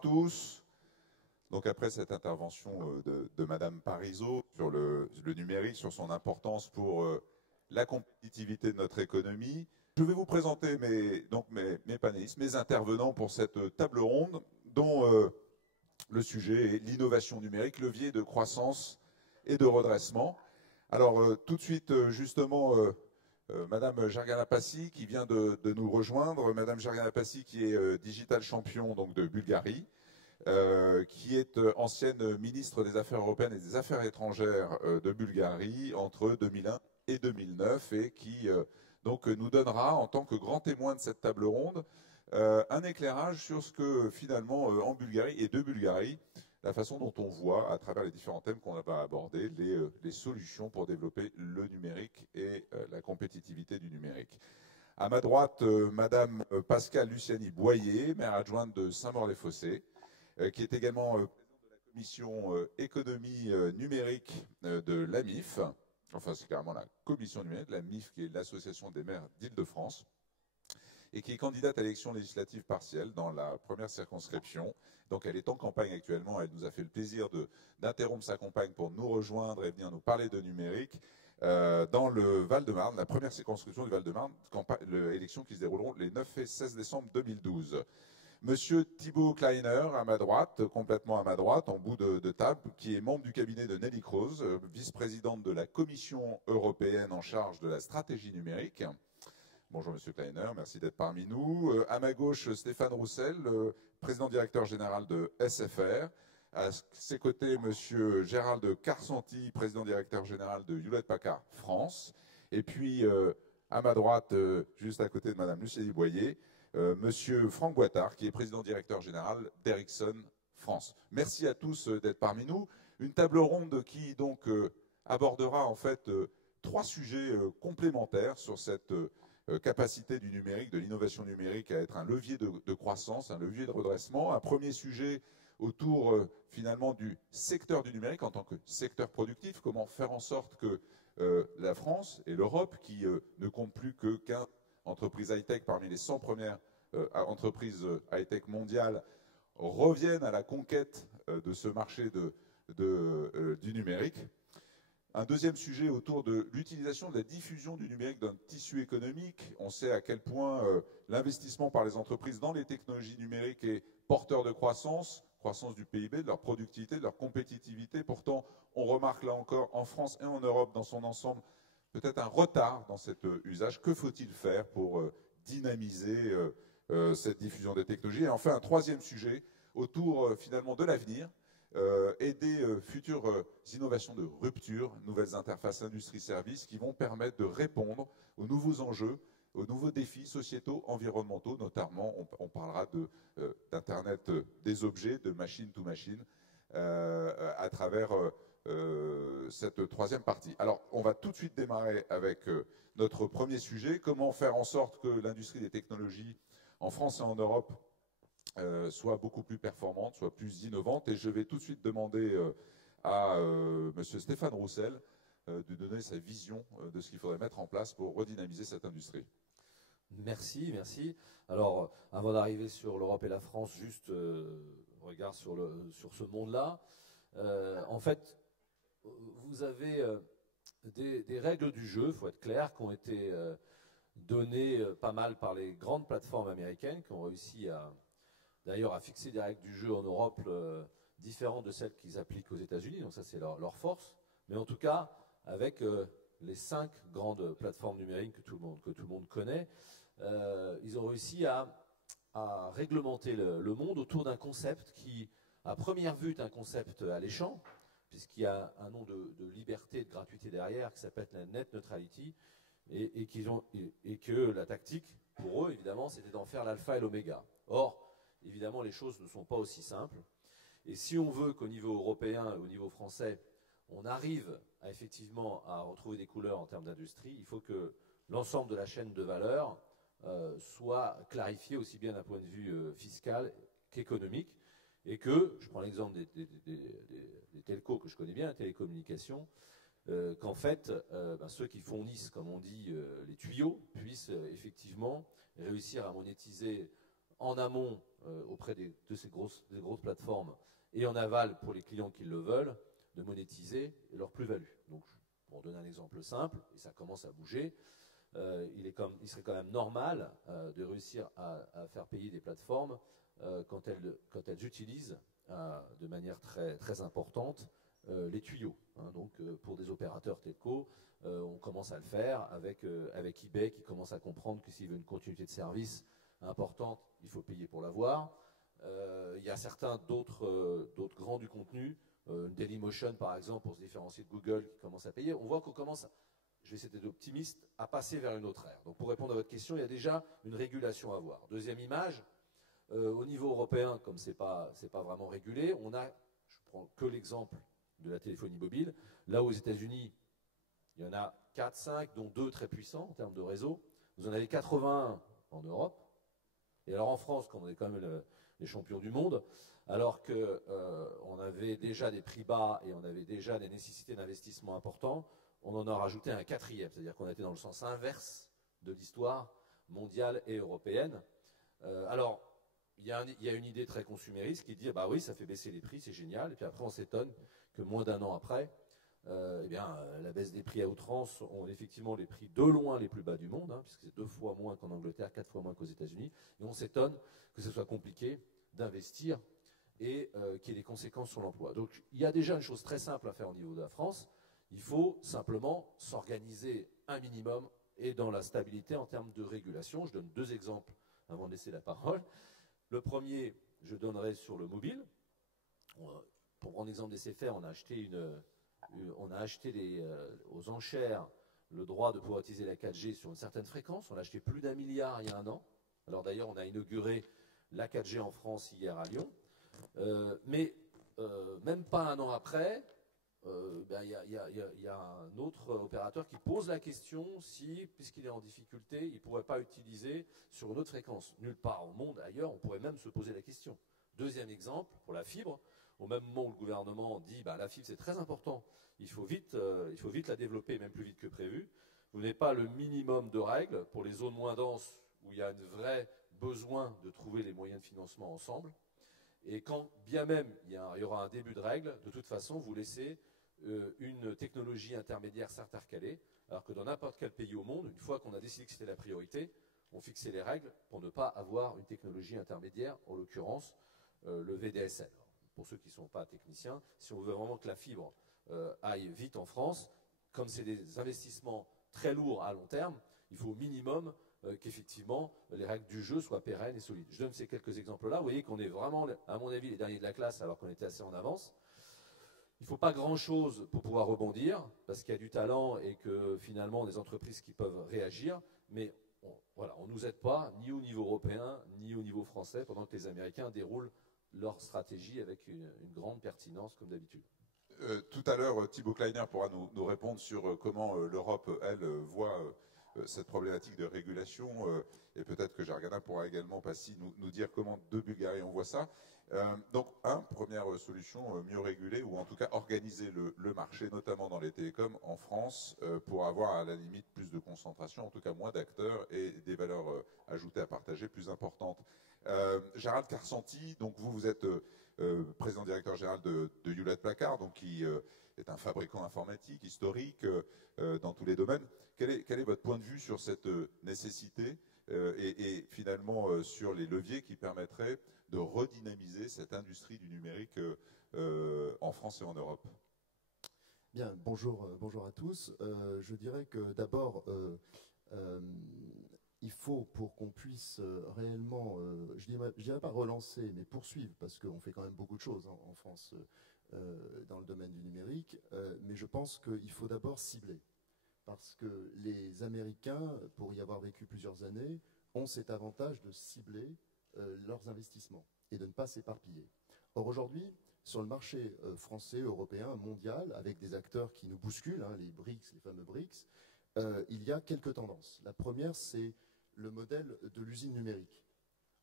tous. Donc après cette intervention de Madame Parisot sur le numérique, sur son importance pour la compétitivité de notre économie, je vais vous présenter mes panélistes, mes intervenants pour cette table ronde dont le sujet est l'innovation numérique, levier de croissance et de redressement. Alors tout de suite, justement, Madame Gergana Passi qui vient de nous rejoindre. Madame Gergana Passi qui est Digital Champion donc, de Bulgarie. Qui est ancienne ministre des Affaires européennes et des Affaires étrangères de Bulgarie entre 2001 et 2009 et qui donc nous donnera en tant que grand témoin de cette table ronde un éclairage sur ce que finalement en Bulgarie et de Bulgarie, la façon dont on voit à travers les différents thèmes qu'on va aborder les solutions pour développer le numérique et la compétitivité du numérique. À ma droite, Madame Pascale Luciani-Boyer, maire adjointe de Saint-Maur-les-Fossés, qui est également président de la commission économie numérique de l'AMIF, enfin c'est carrément la commission numérique de l'AMIF, qui est l'association des maires d'Île-de-France, et qui est candidate à l'élection législative partielle dans la première circonscription. Donc elle est en campagne actuellement, elle nous a fait le plaisir d'interrompre sa campagne pour nous rejoindre et venir nous parler de numérique dans le Val-de-Marne, la première circonscription du Val-de-Marne, élections qui se dérouleront les 9 et 16 décembre 2012. Monsieur Thibaut Kleiner, à ma droite, complètement à ma droite, en bout de table, qui est membre du cabinet de Nelly Kroes, vice-présidente de la Commission européenne en charge de la stratégie numérique. Bonjour Monsieur Kleiner, merci d'être parmi nous. À ma gauche, Stéphane Roussel, président directeur général de SFR. À ses côtés, Monsieur Gérald Carsanti, président directeur général de Hewlett-Packard France. Et puis, à ma droite, juste à côté de Madame Lucie Boyer, Monsieur Franck Boitard, qui est président directeur général d'Ericsson France. Merci à tous d'être parmi nous. Une table ronde qui donc abordera en fait trois sujets complémentaires sur cette capacité du numérique, de l'innovation numérique à être un levier de croissance, un levier de redressement. Un premier sujet autour finalement du secteur du numérique en tant que secteur productif, comment faire en sorte que la France et l'Europe, qui ne comptent plus que 15 entreprises high-tech parmi les 100 premières entreprises high-tech mondiales, reviennent à la conquête de ce marché du numérique. Un deuxième sujet autour de l'utilisation de la diffusion du numérique d'un tissu économique. On sait à quel point l'investissement par les entreprises dans les technologies numériques est porteur de croissance du PIB, de leur productivité, de leur compétitivité. Pourtant, on remarque là encore en France et en Europe dans son ensemble peut-être un retard dans cet usage. Que faut-il faire pour dynamiser cette diffusion des technologies? Et enfin, un troisième sujet autour finalement de l'avenir et des futures innovations de rupture, nouvelles interfaces industrie-services qui vont permettre de répondre aux nouveaux enjeux, aux nouveaux défis sociétaux, environnementaux, notamment on parlera d'Internet des objets, de machine to machine, à travers cette troisième partie. Alors, on va tout de suite démarrer avec notre premier sujet, comment faire en sorte que l'industrie des technologies en France et en Europe soit beaucoup plus performante, soit plus innovante. Et je vais tout de suite demander à Monsieur Stéphane Roussel de donner sa vision de ce qu'il faudrait mettre en place pour redynamiser cette industrie. Merci, merci. Alors, avant d'arriver sur l'Europe et la France, juste regard sur ce monde-là. En fait, vous avez des règles du jeu, il faut être clair, qui ont été données pas mal par les grandes plateformes américaines, qui ont réussi d'ailleurs à fixer des règles du jeu en Europe différentes de celles qu'ils appliquent aux États-Unis. Donc ça, c'est leur force. Mais en tout cas, avec les 5 grandes plateformes numériques que tout le monde connaît, ils ont réussi à réglementer le monde autour d'un concept qui, à première vue, est un concept alléchant, puisqu'il y a un nom de liberté et de gratuité derrière, qui s'appelle la net neutrality, et que la tactique, pour eux, évidemment, c'était d'en faire l'alpha et l'oméga. Or, évidemment, les choses ne sont pas aussi simples. Et si on veut qu'au niveau européen et au niveau français, on arrive effectivement à retrouver des couleurs en termes d'industrie, il faut que l'ensemble de la chaîne de valeur soit clarifié aussi bien d'un point de vue fiscal qu'économique. Et que, je prends l'exemple des telcos que je connais bien, télécommunications, qu'en fait, ceux qui fournissent, comme on dit, les tuyaux, puissent effectivement réussir à monétiser en amont auprès de ces grosses plateformes et en aval pour les clients qui le veulent, de monétiser leur plus-value. Donc, pour donner un exemple simple, et ça commence à bouger, il serait quand même normal de réussir à faire payer des plateformes quand elles utilisent de manière très, très importante les tuyaux. Hein. Donc, pour des opérateurs telco, on commence à le faire avec eBay qui commence à comprendre que s'il veut une continuité de service importante, il faut payer pour l'avoir. Il y a certains d'autres grands du contenu, Dailymotion par exemple, pour se différencier de Google, qui commence à payer. On voit qu'on commence, je vais essayer d'être optimiste, à passer vers une autre ère. Donc pour répondre à votre question, il y a déjà une régulation à avoir. Deuxième image, au niveau européen, comme c'est pas vraiment régulé, on a, je prends que l'exemple de la téléphonie mobile, là aux États-Unis, il y en a 4, 5, dont 2 très puissants en termes de réseau. Vous en avez 81 en Europe. Et alors en France, quand on est quand même les champions du monde, alors qu'on avait déjà des prix bas et on avait déjà des nécessités d'investissement importants, on en a rajouté un quatrième, c'est-à-dire qu'on était dans le sens inverse de l'histoire mondiale et européenne. Alors, il y a une idée très consumériste qui dit, bah oui, ça fait baisser les prix, c'est génial, et puis après on s'étonne que moins d'un an après, la baisse des prix à outrance ont effectivement les prix de loin les plus bas du monde, hein, puisque c'est 2 fois moins qu'en Angleterre, 4 fois moins qu'aux États-Unis, et on s'étonne que ce soit compliqué d'investir et qu'il y ait des conséquences sur l'emploi. Donc il y a déjà une chose très simple à faire au niveau de la France, il faut simplement s'organiser un minimum et dans la stabilité en termes de régulation. Je donne 2 exemples avant de laisser la parole. Le premier, je donnerai sur le mobile. Pour prendre l'exemple des SFR, on a acheté aux enchères le droit de pouvoir utiliser la 4G sur une certaine fréquence. On l'a acheté plus d'1 milliard il y a un an. Alors d'ailleurs, on a inauguré la 4G en France hier à Lyon. Mais même pas un an après, y a un autre opérateur qui pose la question si, puisqu'il est en difficulté, il ne pourrait pas utiliser sur une autre fréquence. Nulle part au monde ailleurs, on pourrait même se poser la question. Deuxième exemple, pour la fibre, au même moment où le gouvernement dit la fibre c'est très important, il faut vite la développer, même plus vite que prévu. Vous n'avez pas le minimum de règles pour les zones moins denses où il y a un vrai besoin de trouver les moyens de financement ensemble. Et quand bien même il y aura un début de règles, de toute façon, vous laissez une technologie intermédiaire certes recalée, alors que dans n'importe quel pays au monde, une fois qu'on a décidé que c'était la priorité, on fixait les règles pour ne pas avoir une technologie intermédiaire, en l'occurrence le VDSL. Pour ceux qui ne sont pas techniciens, si on veut vraiment que la fibre aille vite en France, comme c'est des investissements très lourds à long terme, il faut au minimum qu'effectivement les règles du jeu soient pérennes et solides. Je donne ces quelques exemples-là. Vous voyez qu'on est vraiment, à mon avis, les derniers de la classe alors qu'on était assez en avance. Il ne faut pas grand-chose pour pouvoir rebondir, parce qu'il y a du talent et que finalement des entreprises qui peuvent réagir, mais on ne nous aide pas, ni au niveau européen, ni au niveau français, pendant que les Américains déroulent leur stratégie avec une grande pertinence, comme d'habitude. Tout à l'heure, Thibaut Kleiner pourra nous répondre sur comment l'Europe, elle, voit cette problématique de régulation. Et peut-être que Jargana pourra également, Passy, nous dire comment de Bulgarie on voit ça. Donc, première solution, mieux réguler ou en tout cas organiser le marché, notamment dans les télécoms en France, pour avoir à la limite plus de concentration, en tout cas moins d'acteurs et des valeurs ajoutées à partager plus importantes. Gérald Karsanti, donc vous êtes président directeur général de Hewlett Packard, donc qui est un fabricant informatique historique dans tous les domaines. Quel est votre point de vue sur cette nécessité et finalement sur les leviers qui permettraient de redynamiser cette industrie du numérique en France et en Europe? Bien, bonjour à tous. Je dirais que d'abord, il faut, pour qu'on puisse réellement, je ne dirais pas relancer, mais poursuivre, parce qu'on fait quand même beaucoup de choses en France dans le domaine du numérique, mais je pense qu'il faut d'abord cibler. Parce que les Américains, pour y avoir vécu plusieurs années, ont cet avantage de cibler leurs investissements et de ne pas s'éparpiller. Or aujourd'hui, sur le marché français, européen, mondial, avec des acteurs qui nous bousculent, les BRICS, les fameux BRICS, il y a quelques tendances. La première, c'est le modèle de l'usine numérique.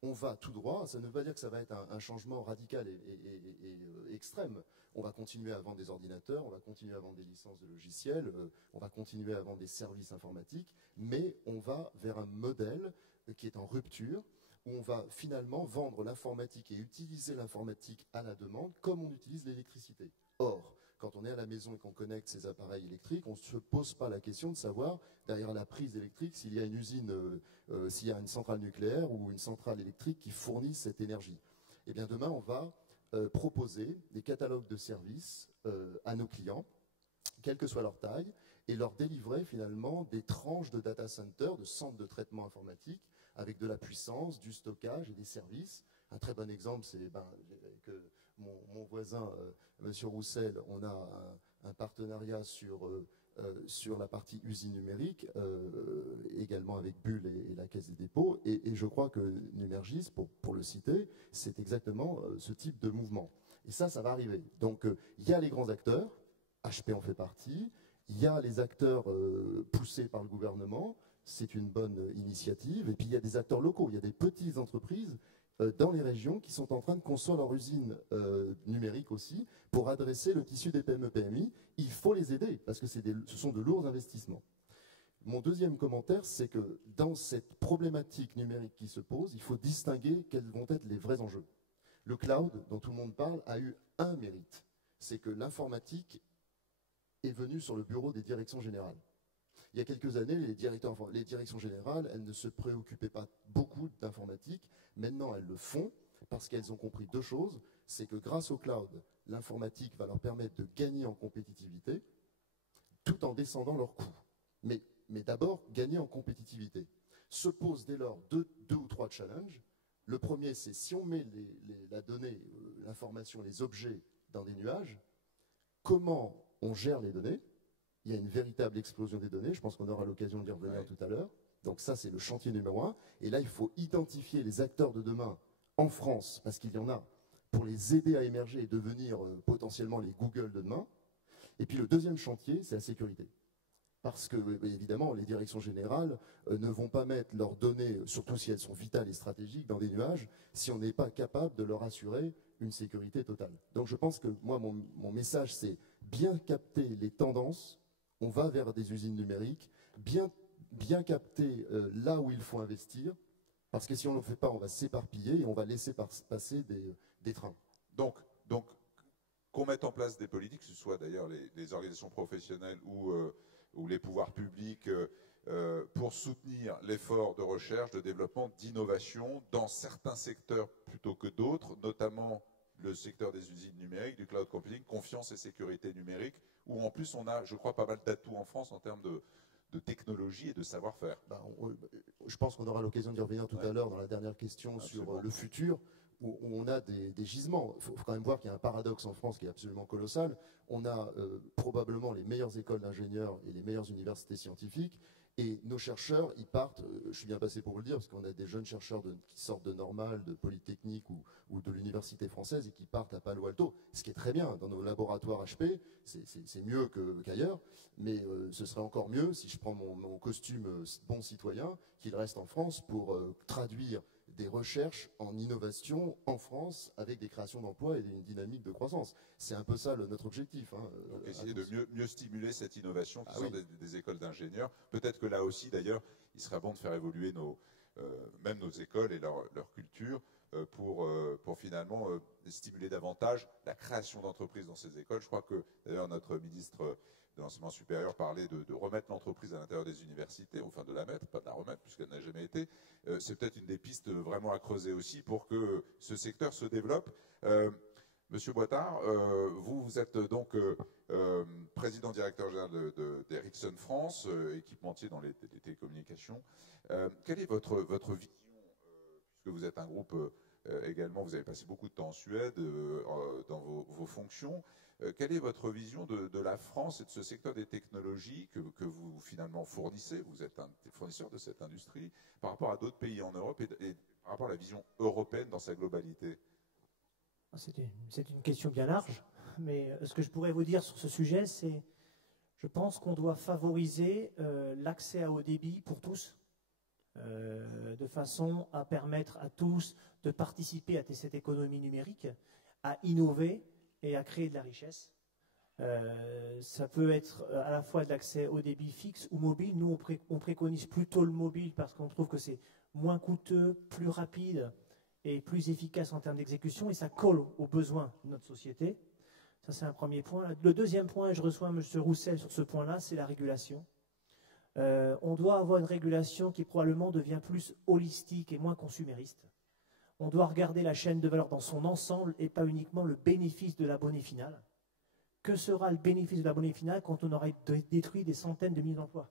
On va tout droit, ça ne veut pas dire que ça va être un changement radical et extrême. On va continuer à vendre des ordinateurs, on va continuer à vendre des licences de logiciels, on va continuer à vendre des services informatiques, mais on va vers un modèle qui est en rupture. où on va finalement vendre l'informatique et utiliser l'informatique à la demande comme on utilise l'électricité. Or, quand on est à la maison et qu'on connecte ces appareils électriques, on ne se pose pas la question de savoir, derrière la prise électrique, s'il y a une usine, s'il y a une centrale nucléaire ou une centrale électrique qui fournit cette énergie. Eh bien, demain, on va proposer des catalogues de services à nos clients, quelle que soit leur taille, et leur délivrer finalement des tranches de data center, de centres de traitement informatique, avec de la puissance, du stockage et des services. Un très bon exemple, c'est avec mon voisin, Monsieur Roussel, on a un partenariat sur la partie usine numérique, également avec Bull et la Caisse des dépôts. Et je crois que Numergis, pour le citer, c'est exactement ce type de mouvement. Et ça va arriver. Donc, il y a les grands acteurs, HP en fait partie, il y a les acteurs poussés par le gouvernement, c'est une bonne initiative, et puis il y a des acteurs locaux, il y a des petites entreprises dans les régions qui sont en train de construire leur usine numérique aussi pour adresser le tissu des PME-PMI. Il faut les aider parce que ce sont de lourds investissements. Mon deuxième commentaire, c'est que dans cette problématique numérique qui se pose, il faut distinguer quels vont être les vrais enjeux. Le cloud, dont tout le monde parle, a eu un mérite, c'est que l'informatique est venue sur le bureau des directions générales. Il y a quelques années, les directions générales, elles ne se préoccupaient pas beaucoup d'informatique. Maintenant, elles le font parce qu'elles ont compris deux choses. C'est que grâce au cloud, l'informatique va leur permettre de gagner en compétitivité tout en descendant leurs coûts. Mais d'abord, gagner en compétitivité. Se posent dès lors deux ou trois challenges. Le premier, c'est si on met la donnée, l'information, les objets dans des nuages, comment on gère les données? Il y a une véritable explosion des données. Je pense qu'on aura l'occasion d'y revenir tout à l'heure. Donc ça, c'est le chantier numéro 1. Et là, il faut identifier les acteurs de demain en France, parce qu'il y en a, pour les aider à émerger et devenir potentiellement les Google de demain. Et puis le deuxième chantier, c'est la sécurité. Parce que, évidemment, les directions générales ne vont pas mettre leurs données, surtout si elles sont vitales et stratégiques, dans des nuages, si on n'est pas capable de leur assurer une sécurité totale. Donc je pense que, moi, mon message, c'est bien capter les tendances. On va vers des usines numériques, bien capter là où il faut investir, parce que si on ne le fait pas, on va s'éparpiller et on va laisser passer des trains. Donc qu'on mette en place des politiques, que ce soit d'ailleurs les organisations professionnelles ou les pouvoirs publics, pour soutenir l'effort de recherche, de développement, d'innovation dans certains secteurs plutôt que d'autres, notamment le secteur des usines numériques, du cloud computing, confiance et sécurité numérique, où en plus on a, je crois, pas mal d'atouts en France en termes de technologie et de savoir-faire. Je pense qu'on aura l'occasion d'y revenir tout à l'heure dans la dernière question sur le futur, où on a des gisements. Il faut quand même voir qu'il y a un paradoxe en France qui est absolument colossal. On a probablement les meilleures écoles d'ingénieurs et les meilleures universités scientifiques. Et nos chercheurs, ils partent, je suis bien passé pour vous le dire, parce qu'on a des jeunes chercheurs qui sortent de Normal, de Polytechnique ou de l'université française et qui partent à Palo Alto, ce qui est très bien. Dans nos laboratoires HP, c'est mieux qu'ailleurs, mais ce serait encore mieux si je prends mon costume bon citoyen, qu'il reste en France pour traduire des recherches en innovation en France avec des créations d'emplois et une dynamique de croissance. C'est un peu ça notre objectif. Donc essayer de mieux stimuler cette innovation qui sort des écoles d'ingénieurs. Peut-être que là aussi, d'ailleurs, il serait bon de faire évoluer même nos écoles et leur culture pour finalement stimuler davantage la création d'entreprises dans ces écoles. Je crois que d'ailleurs notre ministre de l'enseignement supérieur parlait de remettre l'entreprise à l'intérieur des universités, enfin de la mettre, pas de la remettre puisqu'elle n'a jamais été. C'est peut-être une des pistes vraiment à creuser aussi pour que ce secteur se développe. Monsieur Boitard, vous êtes donc président directeur général d'Ericsson France, équipementier dans les télécommunications. Quelle est votre vision, puisque vous êtes un groupe également, vous avez passé beaucoup de temps en Suède dans vos fonctions. Quelle est votre vision de la France et de ce secteur des technologies que vous finalement fournissez? Vous êtes un fournisseur de cette industrie par rapport à d'autres pays en Europe et par rapport à la vision européenne dans sa globalité. C'est une question bien large, mais ce que je pourrais vous dire sur ce sujet, c'est je pense qu'on doit favoriser l'accès à haut débit pour tous, de façon à permettre à tous de participer à cette économie numérique, à innover et à créer de la richesse. Ça peut être à la fois de l'accès au débit fixe ou mobile. Nous, on préconise plutôt le mobile parce qu'on trouve que c'est moins coûteux, plus rapide et plus efficace en termes d'exécution, et ça colle aux besoins de notre société. Ça, c'est un premier point. Le deuxième point, et je reçois M. Roussel sur ce point-là, c'est la régulation. On doit avoir une régulation qui probablement devient plus holistique et moins consumériste. On doit regarder la chaîne de valeur dans son ensemble et pas uniquement le bénéfice de l'abonné final. Que sera le bénéfice de l'abonné final quand on aura détruit des centaines de milliers d'emplois?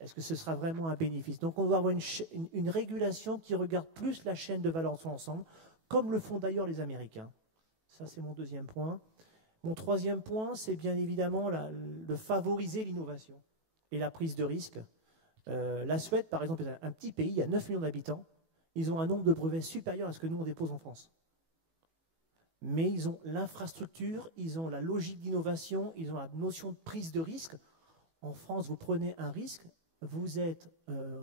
Est-ce que ce sera vraiment un bénéfice? Donc on doit avoir une régulation qui regarde plus la chaîne de valeur dans son ensemble, comme le font d'ailleurs les Américains. Ça, c'est mon deuxième point. Mon troisième point, c'est bien évidemment de favoriser l'innovation et la prise de risque. La Suède, par exemple, est un petit pays, il y a 9 millions d'habitants. Ils ont un nombre de brevets supérieur à ce que nous, on dépose en France. Mais ils ont l'infrastructure, ils ont la logique d'innovation, ils ont la notion de prise de risque. En France, vous prenez un risque, vous êtes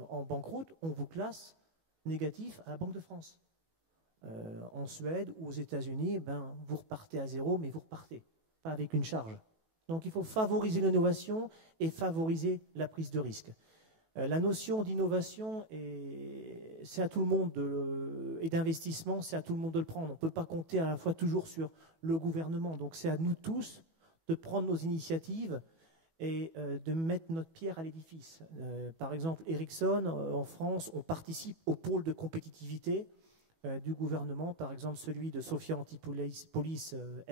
en banqueroute, on vous classe négatif à la Banque de France. En Suède ou aux États-Unis, vous repartez à zéro, mais vous repartez, pas avec une charge. Donc il faut favoriser l'innovation et favoriser la prise de risque. La notion d'innovation, c'est à tout le monde, et d'investissement, c'est à tout le monde de le prendre. On ne peut pas compter à la fois toujours sur le gouvernement. Donc c'est à nous tous de prendre nos initiatives et de mettre notre pierre à l'édifice. Par exemple, Ericsson, en France, on participe au pôle de compétitivité du gouvernement, par exemple celui de Sofia Antipolis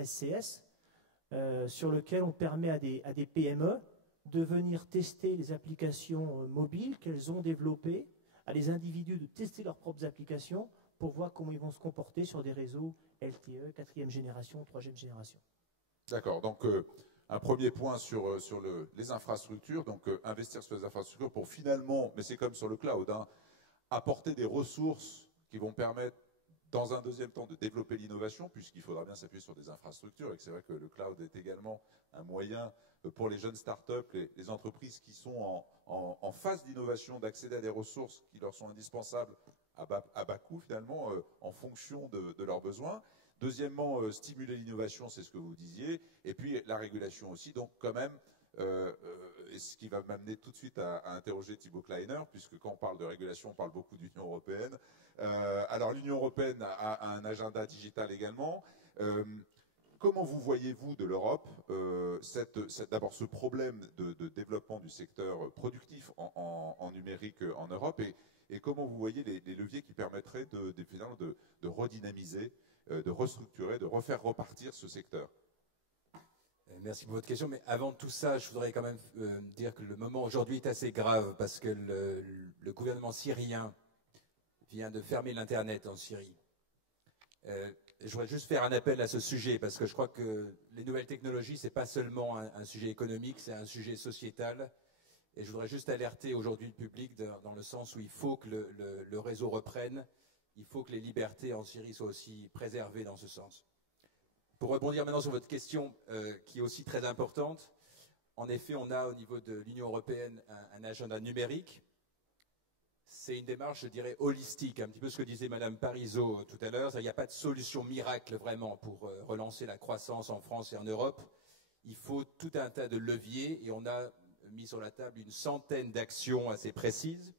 SCS, sur lequel on permet à des PME de venir tester les applications mobiles qu'elles ont développées, à les individus de tester leurs propres applications pour voir comment ils vont se comporter sur des réseaux LTE, 4e génération, 3e génération. D'accord, donc un premier point sur les infrastructures, donc investir sur les infrastructures pour finalement, mais c'est comme sur le cloud, apporter des ressources qui vont permettre dans un deuxième temps de développer l'innovation, puisqu'il faudra bien s'appuyer sur des infrastructures, et que c'est vrai que le cloud est également un moyen pour les jeunes startups, les entreprises qui sont en phase d'innovation, d'accéder à des ressources qui leur sont indispensables à bas coût finalement, en fonction de leurs besoins. Deuxièmement, stimuler l'innovation, c'est ce que vous disiez, et puis la régulation aussi, donc quand même, et ce qui va m'amener tout de suite à interroger Thibaut Kleiner, puisque quand on parle de régulation, on parle beaucoup d'Union européenne. Alors l'Union européenne a un agenda digital également. Comment vous voyez-vous de l'Europe d'abord ce problème de développement du secteur productif en numérique en Europe, et comment vous voyez les leviers qui permettraient de redynamiser, de restructurer, de refaire repartir ce secteur? Merci pour votre question, mais avant tout ça, je voudrais quand même dire que le moment aujourd'hui est assez grave parce que le gouvernement syrien vient de fermer l'Internet en Syrie. Je voudrais juste faire un appel à ce sujet parce que je crois que les nouvelles technologies, ce n'est pas seulement un sujet économique, c'est un sujet sociétal. Et je voudrais juste alerter aujourd'hui le public dans le sens où il faut que le réseau reprenne, il faut que les libertés en Syrie soient aussi préservées dans ce sens. Pour rebondir maintenant sur votre question, qui est aussi très importante, en effet, on a au niveau de l'Union européenne un agenda numérique. C'est une démarche, je dirais, holistique, un petit peu ce que disait Madame Parisot tout à l'heure. Il n'y a pas de solution miracle vraiment pour relancer la croissance en France et en Europe. Il faut tout un tas de leviers et on a mis sur la table une centaine d'actions assez précises.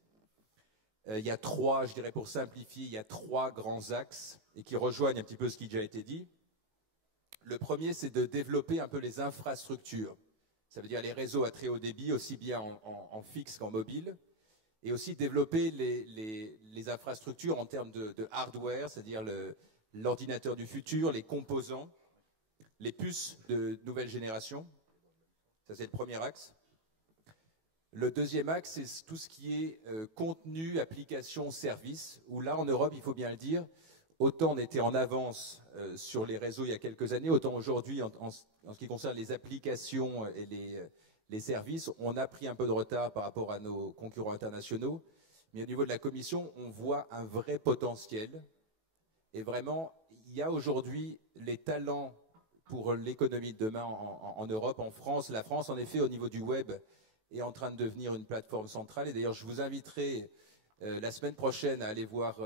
Il y a trois, je dirais pour simplifier, il y a trois grands axes et qui rejoignent un petit peu ce qui a déjà été dit. Le premier, c'est de développer un peu les infrastructures. Ça veut dire les réseaux à très haut débit, aussi bien en fixe qu'en mobile. Et aussi développer les infrastructures en termes de hardware, c'est-à-dire l'ordinateur du futur, les composants, les puces de nouvelle génération. Ça, c'est le premier axe. Le deuxième axe, c'est tout ce qui est contenu, application, service, où là, en Europe, il faut bien le dire, autant on était en avance sur les réseaux il y a quelques années, autant aujourd'hui, en ce qui concerne les applications et les services, on a pris un peu de retard par rapport à nos concurrents internationaux. Mais au niveau de la Commission, on voit un vrai potentiel. Et vraiment, il y a aujourd'hui les talents pour l'économie de demain en Europe, en France. La France, en effet, au niveau du web, est en train de devenir une plateforme centrale. Et d'ailleurs, je vous inviterai la semaine prochaine à aller voir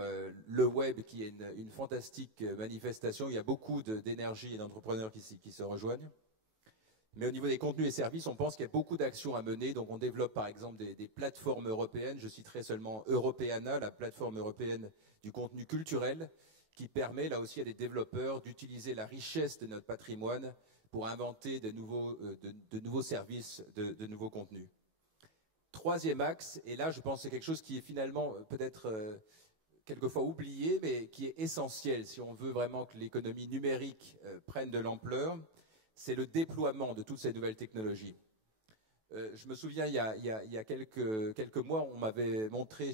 le web, qui est une fantastique manifestation. Il y a beaucoup d'énergie et d'entrepreneurs qui se rejoignent. Mais au niveau des contenus et services, on pense qu'il y a beaucoup d'actions à mener. Donc on développe par exemple des plateformes européennes. Je citerai seulement Europeana, la plateforme européenne du contenu culturel, qui permet là aussi à des développeurs d'utiliser la richesse de notre patrimoine pour inventer de nouveaux services, de nouveaux contenus. Troisième axe, et là je pense que c'est quelque chose qui est finalement peut-être quelquefois oublié, mais qui est essentiel si on veut vraiment que l'économie numérique prenne de l'ampleur, c'est le déploiement de toutes ces nouvelles technologies. Je me souviens, il y a quelques mois, on m'avait montré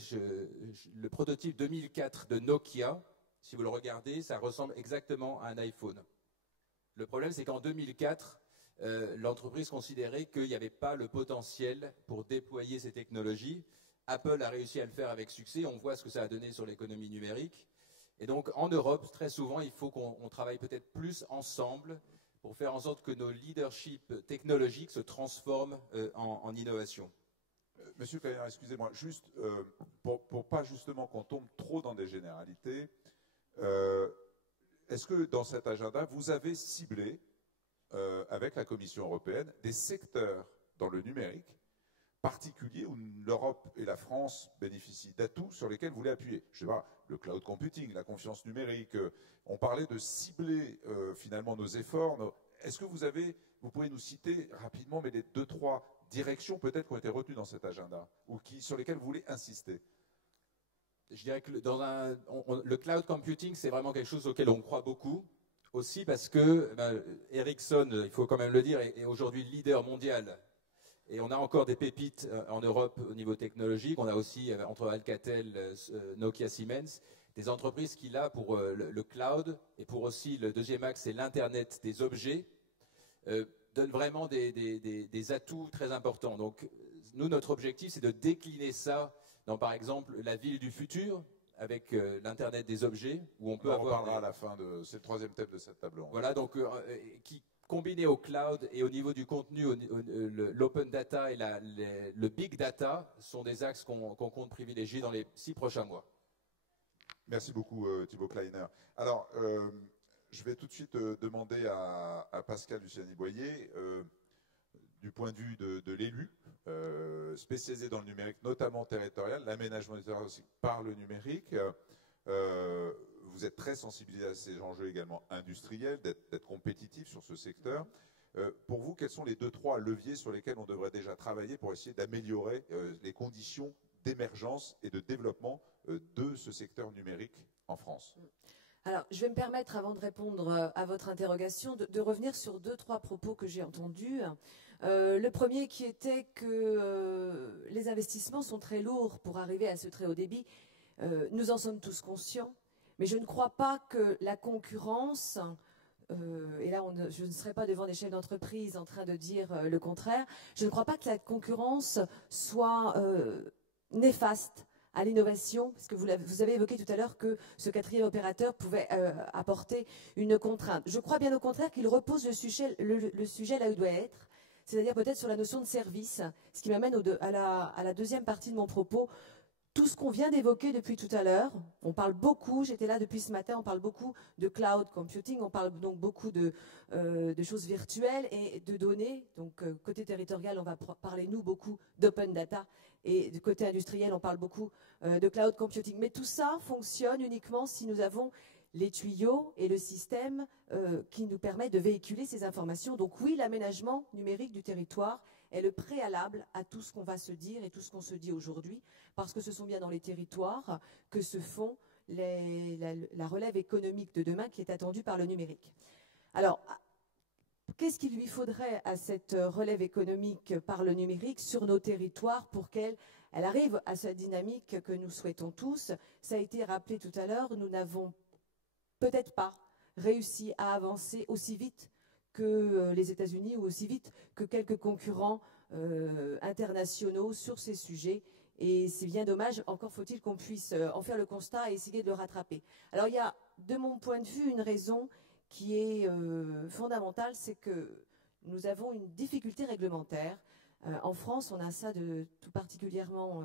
le prototype 2004 de Nokia. Si vous le regardez, ça ressemble exactement à un iPhone. Le problème, c'est qu'en 2004, l'entreprise considérait qu'il n'y avait pas le potentiel pour déployer ces technologies. Apple a réussi à le faire avec succès. On voit ce que ça a donné sur l'économie numérique. Et donc, en Europe, très souvent, il faut qu'on travaille peut-être plus ensemble pour faire en sorte que nos leaderships technologiques se transforment en innovation. Monsieur Kleiner, excusez-moi, juste pour pas justement qu'on tombe trop dans des généralités, est-ce que dans cet agenda, vous avez ciblé, avec la Commission européenne, des secteurs dans le numérique particuliers où l'Europe et la France bénéficient d'atouts sur lesquels vous voulez appuyer? Je sais pas, le cloud computing, la confiance numérique, on parlait de cibler finalement nos efforts. Est-ce que vous pouvez nous citer rapidement, mais les 2-3 directions peut-être qui ont été retenues dans cet agenda ou sur lesquelles vous voulez insister? Je dirais que le cloud computing, c'est vraiment quelque chose auquel on croit beaucoup. Aussi parce que Ericsson, il faut quand même le dire, est aujourd'hui le leader mondial. Et on a encore des pépites en Europe au niveau technologique. On a aussi, entre Alcatel, Nokia, Siemens, des entreprises qui, là, pour le cloud et pour aussi le deuxième axe, c'est l'Internet des objets, donnent vraiment des atouts très importants. Donc, nous, notre objectif, c'est de décliner ça dans, par exemple, la ville du futur, avec l'Internet des objets, où on peut avoir... On reparlera à la fin c'est le troisième thème de cette table ronde. Voilà, donc, qui combiné au cloud et au niveau du contenu, l'open data et le big data sont des axes qu'on compte privilégier dans les 6 prochains mois. Merci beaucoup Thibaut Kleiner. Alors, je vais tout de suite demander à Pascal Luciani-Boyer, du point de vue de l'élu, spécialisé dans le numérique, notamment territorial, l'aménagement du territoire aussi par le numérique. Vous êtes très sensibilisé à ces enjeux également industriels, d'être compétitif sur ce secteur. Pour vous, quels sont les 2-3 leviers sur lesquels on devrait déjà travailler pour essayer d'améliorer les conditions d'émergence et de développement de ce secteur numérique en France? Alors, je vais me permettre, avant de répondre à votre interrogation, de revenir sur 2-3 propos que j'ai entendus. Le premier qui était que les investissements sont très lourds pour arriver à ce très haut débit. Nous en sommes tous conscients, mais je ne crois pas que la concurrence, et là je ne serai pas devant des chefs d'entreprise en train de dire le contraire, je ne crois pas que la concurrence soit néfaste à l'innovation, parce que vous avez évoqué tout à l'heure que ce 4e opérateur pouvait apporter une contrainte. Je crois bien au contraire qu'il repose le sujet là où il doit être, c'est-à-dire peut-être sur la notion de service, ce qui m'amène à la deuxième partie de mon propos. Tout ce qu'on vient d'évoquer depuis tout à l'heure, on parle beaucoup, j'étais là depuis ce matin, on parle beaucoup de cloud computing, on parle donc beaucoup de choses virtuelles et de données. Donc côté territorial, on va parler nous beaucoup d'open data et du côté industriel, on parle beaucoup de cloud computing. Mais tout ça fonctionne uniquement si nous avons les tuyaux et le système qui nous permet de véhiculer ces informations. Donc oui, l'aménagement numérique du territoire est le préalable à tout ce qu'on va se dire et tout ce qu'on se dit aujourd'hui, parce que ce sont bien dans les territoires que se font la relève économique de demain qui est attendue par le numérique. Alors, qu'est-ce qu'il lui faudrait à cette relève économique par le numérique sur nos territoires pour qu'elle arrive à cette dynamique que nous souhaitons tous? Ça a été rappelé tout à l'heure, nous n'avons peut-être pas réussi à avancer aussi vite que les États-Unis ou aussi vite que quelques concurrents internationaux sur ces sujets. Et c'est bien dommage, encore faut-il qu'on puisse en faire le constat et essayer de le rattraper. Alors il y a, de mon point de vue, une raison qui est fondamentale, c'est que nous avons une difficulté réglementaire. En France, on a ça de tout particulièrement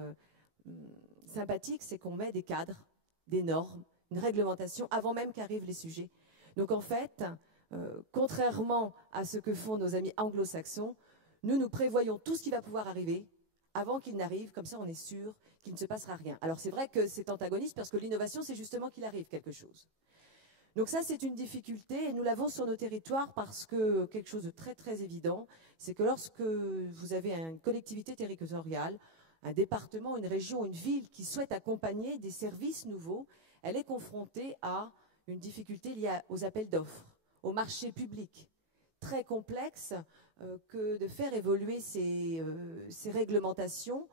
sympathique, c'est qu'on met des cadres, des normes, une réglementation avant même qu'arrivent les sujets. Donc en fait, contrairement à ce que font nos amis anglo-saxons, nous prévoyons tout ce qui va pouvoir arriver avant qu'il n'arrive, comme ça on est sûr qu'il ne se passera rien. Alors c'est vrai que c'est antagoniste parce que l'innovation, c'est justement qu'il arrive quelque chose. Donc ça, c'est une difficulté et nous l'avons sur nos territoires parce que quelque chose de très très évident, c'est que lorsque vous avez une collectivité territoriale, un département, une région, une ville qui souhaite accompagner des services nouveaux, elle est confrontée à une difficulté liée aux appels d'offres, au marché public, très complexe que de faire évoluer ces réglementations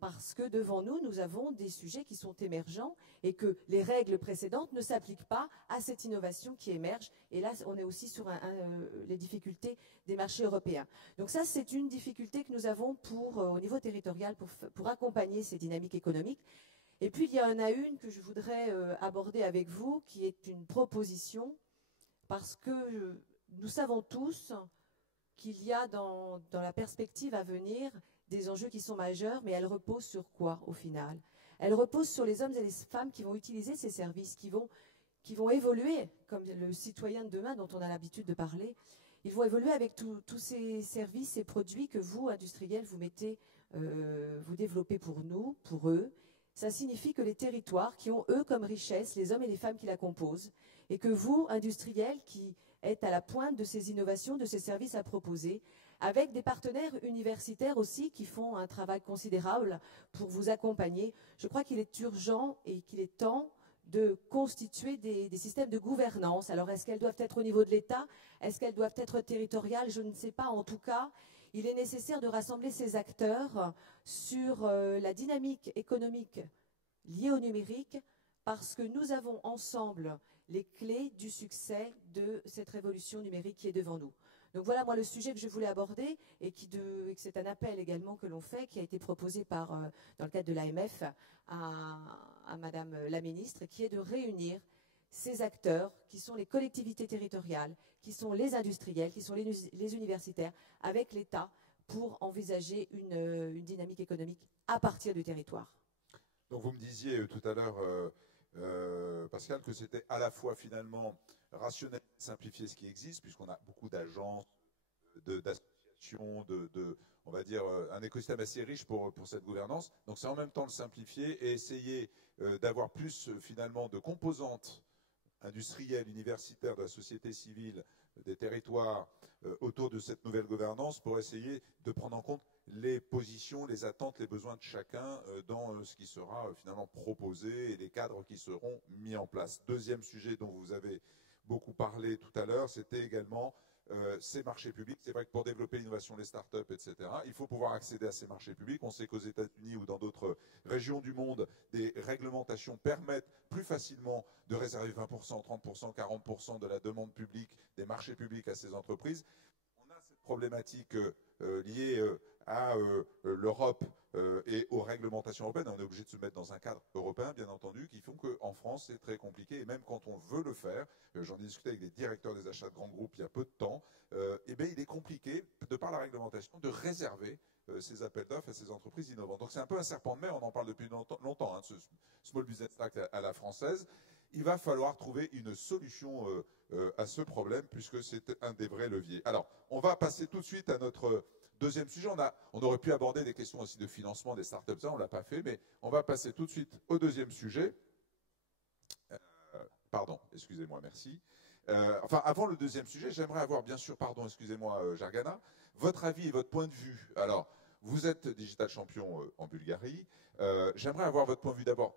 parce que devant nous, nous avons des sujets qui sont émergents et que les règles précédentes ne s'appliquent pas à cette innovation qui émerge. Et là, on est aussi sur les difficultés des marchés européens. Donc ça, c'est une difficulté que nous avons au niveau territorial pour accompagner ces dynamiques économiques. Et puis, il y en a une que je voudrais aborder avec vous, qui est une proposition, parce que nous savons tous qu'il y a dans la perspective à venir des enjeux qui sont majeurs, mais elle repose sur quoi au final? Elle repose sur les hommes et les femmes qui vont utiliser ces services, qui vont évoluer, comme le citoyen de demain dont on a l'habitude de parler. Ils vont évoluer avec tous ces services, ces produits que vous, industriels, vous développez pour nous, pour eux. Ça signifie que les territoires qui ont, eux, comme richesse, les hommes et les femmes qui la composent, et que vous, industriels, qui êtes à la pointe de ces innovations, de ces services à proposer, avec des partenaires universitaires aussi qui font un travail considérable pour vous accompagner. Je crois qu'il est urgent et qu'il est temps de constituer des systèmes de gouvernance. Alors, est-ce qu'elles doivent être au niveau de l'État? Est-ce qu'elles doivent être territoriales? Je ne sais pas. En tout cas, il est nécessaire de rassembler ces acteurs sur la dynamique économique liée au numérique parce que nous avons ensemble les clés du succès de cette révolution numérique qui est devant nous. Donc voilà, moi, le sujet que je voulais aborder et que c'est un appel également que l'on fait, qui a été proposé dans le cadre de l'AMF à Madame la Ministre, qui est de réunir ces acteurs qui sont les collectivités territoriales, qui sont les industriels, qui sont les universitaires, avec l'État pour envisager une dynamique économique à partir du territoire. Donc vous me disiez tout à l'heure, Pascal, que c'était à la fois finalement rationnel, simplifier ce qui existe, puisqu'on a beaucoup d'agences, d'associations, on va dire, un écosystème assez riche pour cette gouvernance. Donc c'est en même temps le simplifier et essayer d'avoir plus finalement de composantes industrielles, universitaires, de la société civile, des territoires autour de cette nouvelle gouvernance pour essayer de prendre en compte les positions, les attentes, les besoins de chacun dans ce qui sera finalement proposé et les cadres qui seront mis en place. Deuxième sujet dont vous avez beaucoup parlé tout à l'heure, c'était également ces marchés publics. C'est vrai que pour développer l'innovation, les startups, etc., il faut pouvoir accéder à ces marchés publics. On sait qu'aux États-Unis ou dans d'autres régions du monde, des réglementations permettent plus facilement de réserver 20%, 30%, 40% de la demande publique des marchés publics à ces entreprises. On a cette problématique liée à l'Europe et aux réglementations européennes. On est obligé de se mettre dans un cadre européen, bien entendu, qui font qu'en France, c'est très compliqué. Et même quand on veut le faire, j'en ai discuté avec des directeurs des achats de grands groupes il y a peu de temps, eh bien, il est compliqué, de par la réglementation, de réserver ces appels d'offres à ces entreprises innovantes. Donc c'est un peu un serpent de mer, on en parle depuis longtemps, hein, ce Small Business Act à la française. Il va falloir trouver une solution à ce problème, puisque c'est un des vrais leviers. Alors, on va passer tout de suite à notre deuxième sujet. On aurait pu aborder des questions aussi de financement des startups, ça on ne l'a pas fait, mais on va passer tout de suite au deuxième sujet. Pardon, excusez-moi, merci. Enfin, avant le deuxième sujet, j'aimerais avoir, bien sûr, pardon, excusez-moi, Jargana, votre avis et votre point de vue. Alors, vous êtes Digital Champion en Bulgarie. J'aimerais avoir votre point de vue d'abord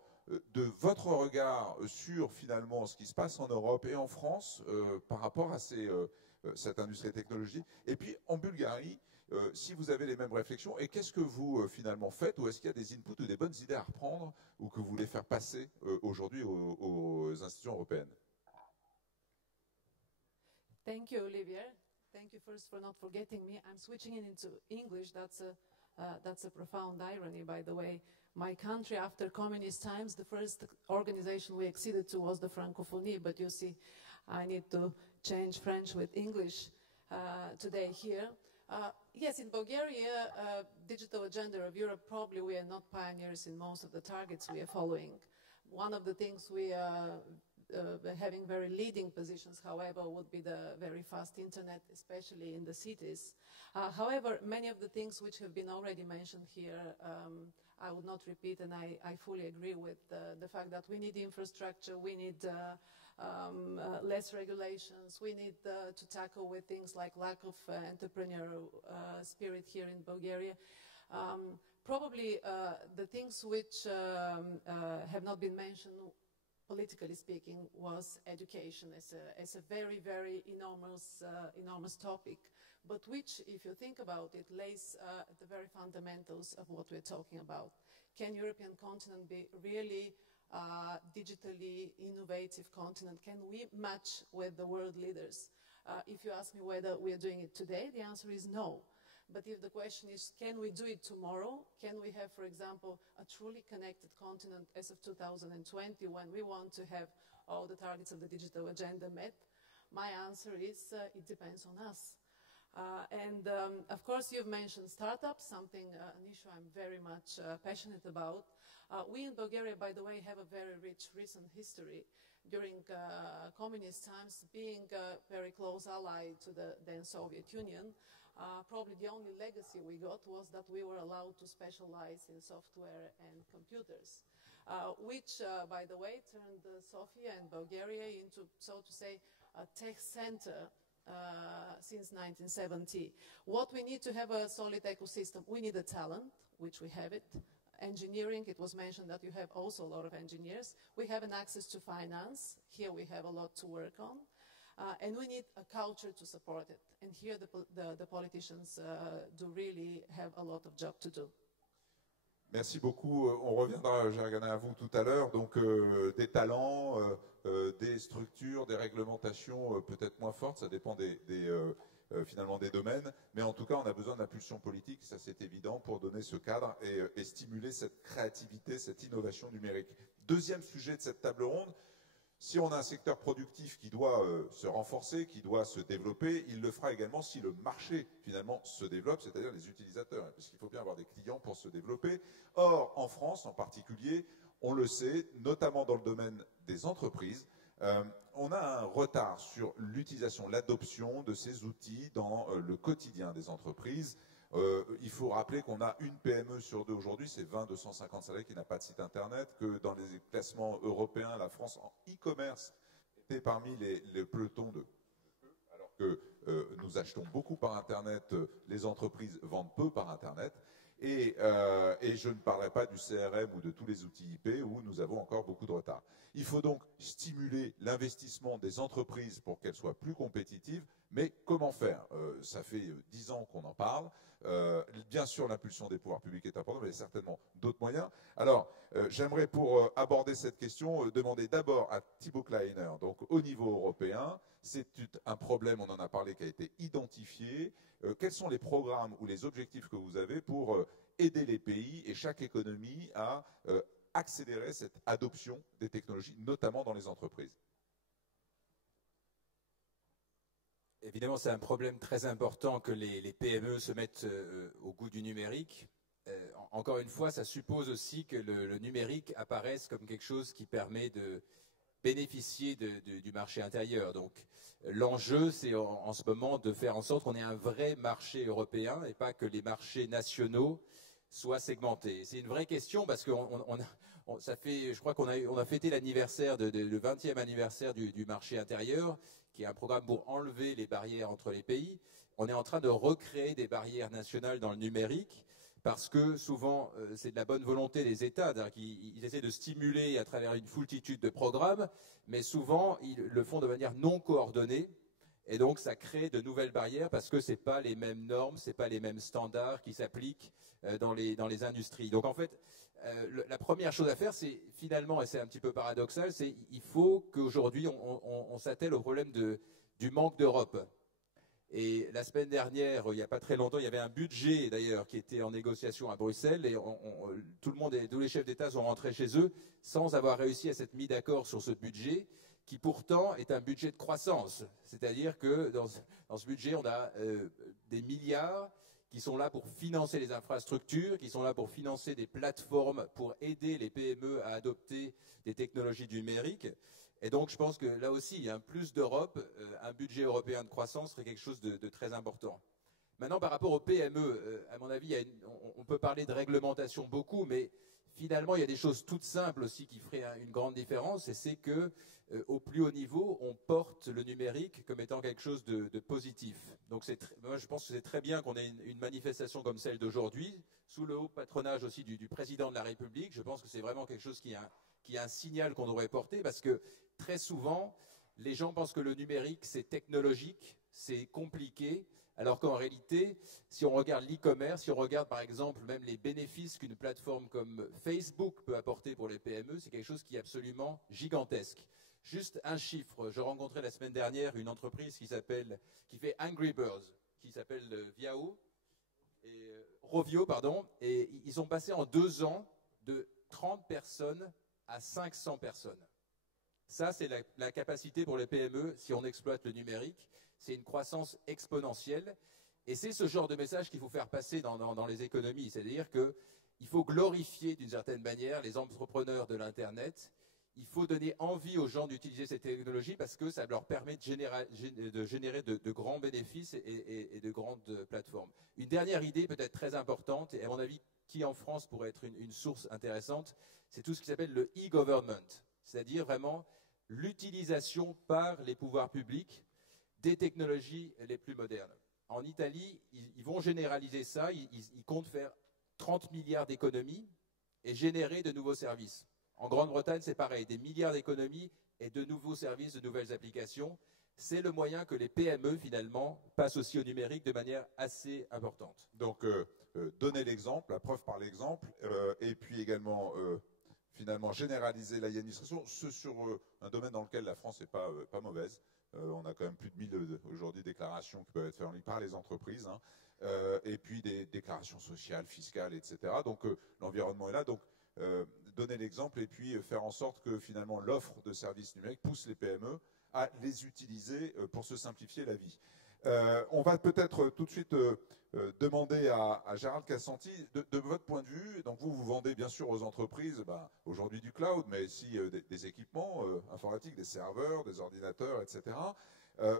de votre regard sur finalement ce qui se passe en Europe et en France par rapport à cette industrie technologique. Et puis en Bulgarie, si vous avez les mêmes réflexions, et qu'est-ce que vous finalement faites, ou est-ce qu'il y a des inputs ou des bonnes idées à reprendre, ou que vous voulez faire passer aujourd'hui aux institutions européennes? Thank you, Olivier. Thank you first for not forgetting me. I'm switching it into English. That's a profound irony, by the way. My country, after communist times, the first organization we acceded to was the Francophonie, but you see, I need to change French with English today here. Yes, in Bulgaria, digital agenda of Europe, probably we are not pioneers in most of the targets we are following. One of the things we are having very leading positions, however, would be the very fast internet, especially in the cities. However, many of the things which have been already mentioned here, I would not repeat, and I fully agree with the fact that we need infrastructure, we need less regulations, we need to tackle with things like lack of entrepreneurial spirit here in Bulgaria. Probably the things which have not been mentioned, politically speaking, was education as a very, very enormous topic, but which, if you think about it, lays at the very fundamentals of what we're talking about. Can European continent be really digitally innovative continent? Can we match with the world leaders? If you ask me whether we are doing it today, the answer is no. But if the question is, can we do it tomorrow? Can we have, for example, a truly connected continent as of 2020 when we want to have all the targets of the digital agenda met? My answer is, it depends on us. Of course, you've mentioned startups, something, an issue I'm very much passionate about. We in Bulgaria, by the way, have a very rich recent history. During communist times, being a very close ally to the then Soviet Union, probably the only legacy we got was that we were allowed to specialize in software and computers, which, by the way, turned Sofia and Bulgaria into, so to say, a tech center since 1970. What we need to have a solid ecosystem, we need a talent, which we have it. Engineering, it was mentioned that you have also a lot of engineers. We have an access to finance. Here we have a lot to work on. And we need a culture to support it. And here the politicians do really have a lot of job to do. Merci beaucoup. On reviendra, Gergana, à vous tout à l'heure. Donc, des talents, des structures, des réglementations peut-être moins fortes, ça dépend finalement des domaines. Mais en tout cas, on a besoin d'impulsion politique, ça c'est évident, pour donner ce cadre et stimuler cette créativité, cette innovation numérique. Deuxième sujet de cette table ronde. Si on a un secteur productif qui doit se renforcer, qui doit se développer, il le fera également si le marché, finalement, se développe, c'est-à-dire les utilisateurs, hein, puisqu'il faut bien avoir des clients pour se développer. Or, en France en particulier, on le sait, notamment dans le domaine des entreprises, on a un retard sur l'utilisation, l'adoption de ces outils dans le quotidien des entreprises. Il faut rappeler qu'on a une PME sur deux aujourd'hui, c'est 20-250 salariés qui n'a pas de site internet, que dans les classements européens, la France en e-commerce était parmi les pelotons de alors que nous achetons beaucoup par internet, les entreprises vendent peu par internet. Et je ne parlerai pas du CRM ou de tous les outils IP où nous avons encore beaucoup de retard. Il faut donc stimuler l'investissement des entreprises pour qu'elles soient plus compétitives. Mais comment faire? Ça fait 10 ans qu'on en parle. Bien sûr, l'impulsion des pouvoirs publics est importante, mais il y a certainement d'autres moyens. Alors, j'aimerais pour aborder cette question demander d'abord à Thibaut Kleiner, donc au niveau européen, c'est un problème, on en a parlé, qui a été identifié. Quels sont les programmes ou les objectifs que vous avez pour aider les pays et chaque économie à accélérer cette adoption des technologies, notamment dans les entreprises? Évidemment, c'est un problème très important que les PME se mettent au goût du numérique. Encore une fois, ça suppose aussi que le numérique apparaisse comme quelque chose qui permet de bénéficier du marché intérieur. Donc, l'enjeu, c'est en ce moment de faire en sorte qu'on ait un vrai marché européen et pas que les marchés nationaux soient segmentés. C'est une vraie question parce que ça fait, je crois qu'on a fêté l'anniversaire, le 20e anniversaire du marché intérieur, qui est un programme pour enlever les barrières entre les pays. On est en train de recréer des barrières nationales dans le numérique parce que souvent, c'est de la bonne volonté des États. Ils essaient de stimuler à travers une foultitude de programmes, mais souvent, ils le font de manière non coordonnée. Et donc, ça crée de nouvelles barrières parce que ce n'est pas les mêmes normes, ce n'est pas les mêmes standards qui s'appliquent dans les industries. Donc, en fait, la première chose à faire, c'est finalement, et c'est un petit peu paradoxal, c'est qu'il faut qu'aujourd'hui, on s'attelle au problème du manque d'Europe. Et la semaine dernière, il n'y a pas très longtemps, il y avait un budget d'ailleurs qui était en négociation à Bruxelles et tous les chefs d'État sont rentrés chez eux sans avoir réussi à s'être mis d'accord sur ce budget qui pourtant est un budget de croissance. C'est-à-dire que dans ce budget, on a des milliards qui sont là pour financer les infrastructures, qui sont là pour financer des plateformes, pour aider les PME à adopter des technologies du numérique. Et donc, je pense que là aussi, plus d'Europe, un budget européen de croissance serait quelque chose de très important. Maintenant, par rapport aux PME, à mon avis, on peut parler de réglementation beaucoup, mais finalement, il y a des choses toutes simples aussi qui feraient une grande différence, et c'est que au plus haut niveau, on porte le numérique comme étant quelque chose de positif. Donc, moi, je pense que c'est très bien qu'on ait une manifestation comme celle d'aujourd'hui, sous le haut patronage aussi du président de la République. Je pense que c'est vraiment quelque chose qui est un signal qu'on devrait porter, parce que très souvent, les gens pensent que le numérique, c'est technologique, c'est compliqué, alors qu'en réalité, si on regarde l'e-commerce, si on regarde par exemple même les bénéfices qu'une plateforme comme Facebook peut apporter pour les PME, c'est quelque chose qui est absolument gigantesque. Juste un chiffre, je rencontrais la semaine dernière une entreprise qui fait Angry Birds, qui s'appelle Rovio, et ils sont passés en 2 ans de 30 personnes à 500 personnes. Ça, c'est la capacité pour les PME, si on exploite le numérique. C'est une croissance exponentielle. Et c'est ce genre de message qu'il faut faire passer dans les économies. C'est-à-dire qu'il faut glorifier d'une certaine manière les entrepreneurs de l'Internet. Il faut donner envie aux gens d'utiliser ces technologies parce que ça leur permet de générer de grands bénéfices et de grandes plateformes. Une dernière idée peut-être très importante, et à mon avis, qui en France pourrait être une source intéressante, c'est tout ce qui s'appelle le e-government. C'est-à-dire vraiment l'utilisation par les pouvoirs publics des technologies les plus modernes. En Italie, ils vont généraliser ça, ils comptent faire 30 milliards d'économies et générer de nouveaux services. En Grande-Bretagne, c'est pareil, des milliards d'économies et de nouveaux services, de nouvelles applications. C'est le moyen que les PME, finalement, passent aussi au numérique de manière assez importante. Donc, donner l'exemple, la preuve par l'exemple, et puis également... finalement généraliser l'administration, ce sur un domaine dans lequel la France n'est pas mauvaise. On a quand même plus de 1000 aujourd'hui déclarations qui peuvent être faites en ligne par les entreprises, et puis des déclarations sociales, fiscales, etc. Donc l'environnement est là. Donc donner l'exemple et puis faire en sorte que finalement l'offre de services numériques pousse les PME à les utiliser pour se simplifier la vie. On va peut-être tout de suite demander à Gérald Cassanti, de votre point de vue, donc vous vendez bien sûr aux entreprises aujourd'hui du cloud, mais aussi des équipements informatiques, des serveurs, des ordinateurs, etc.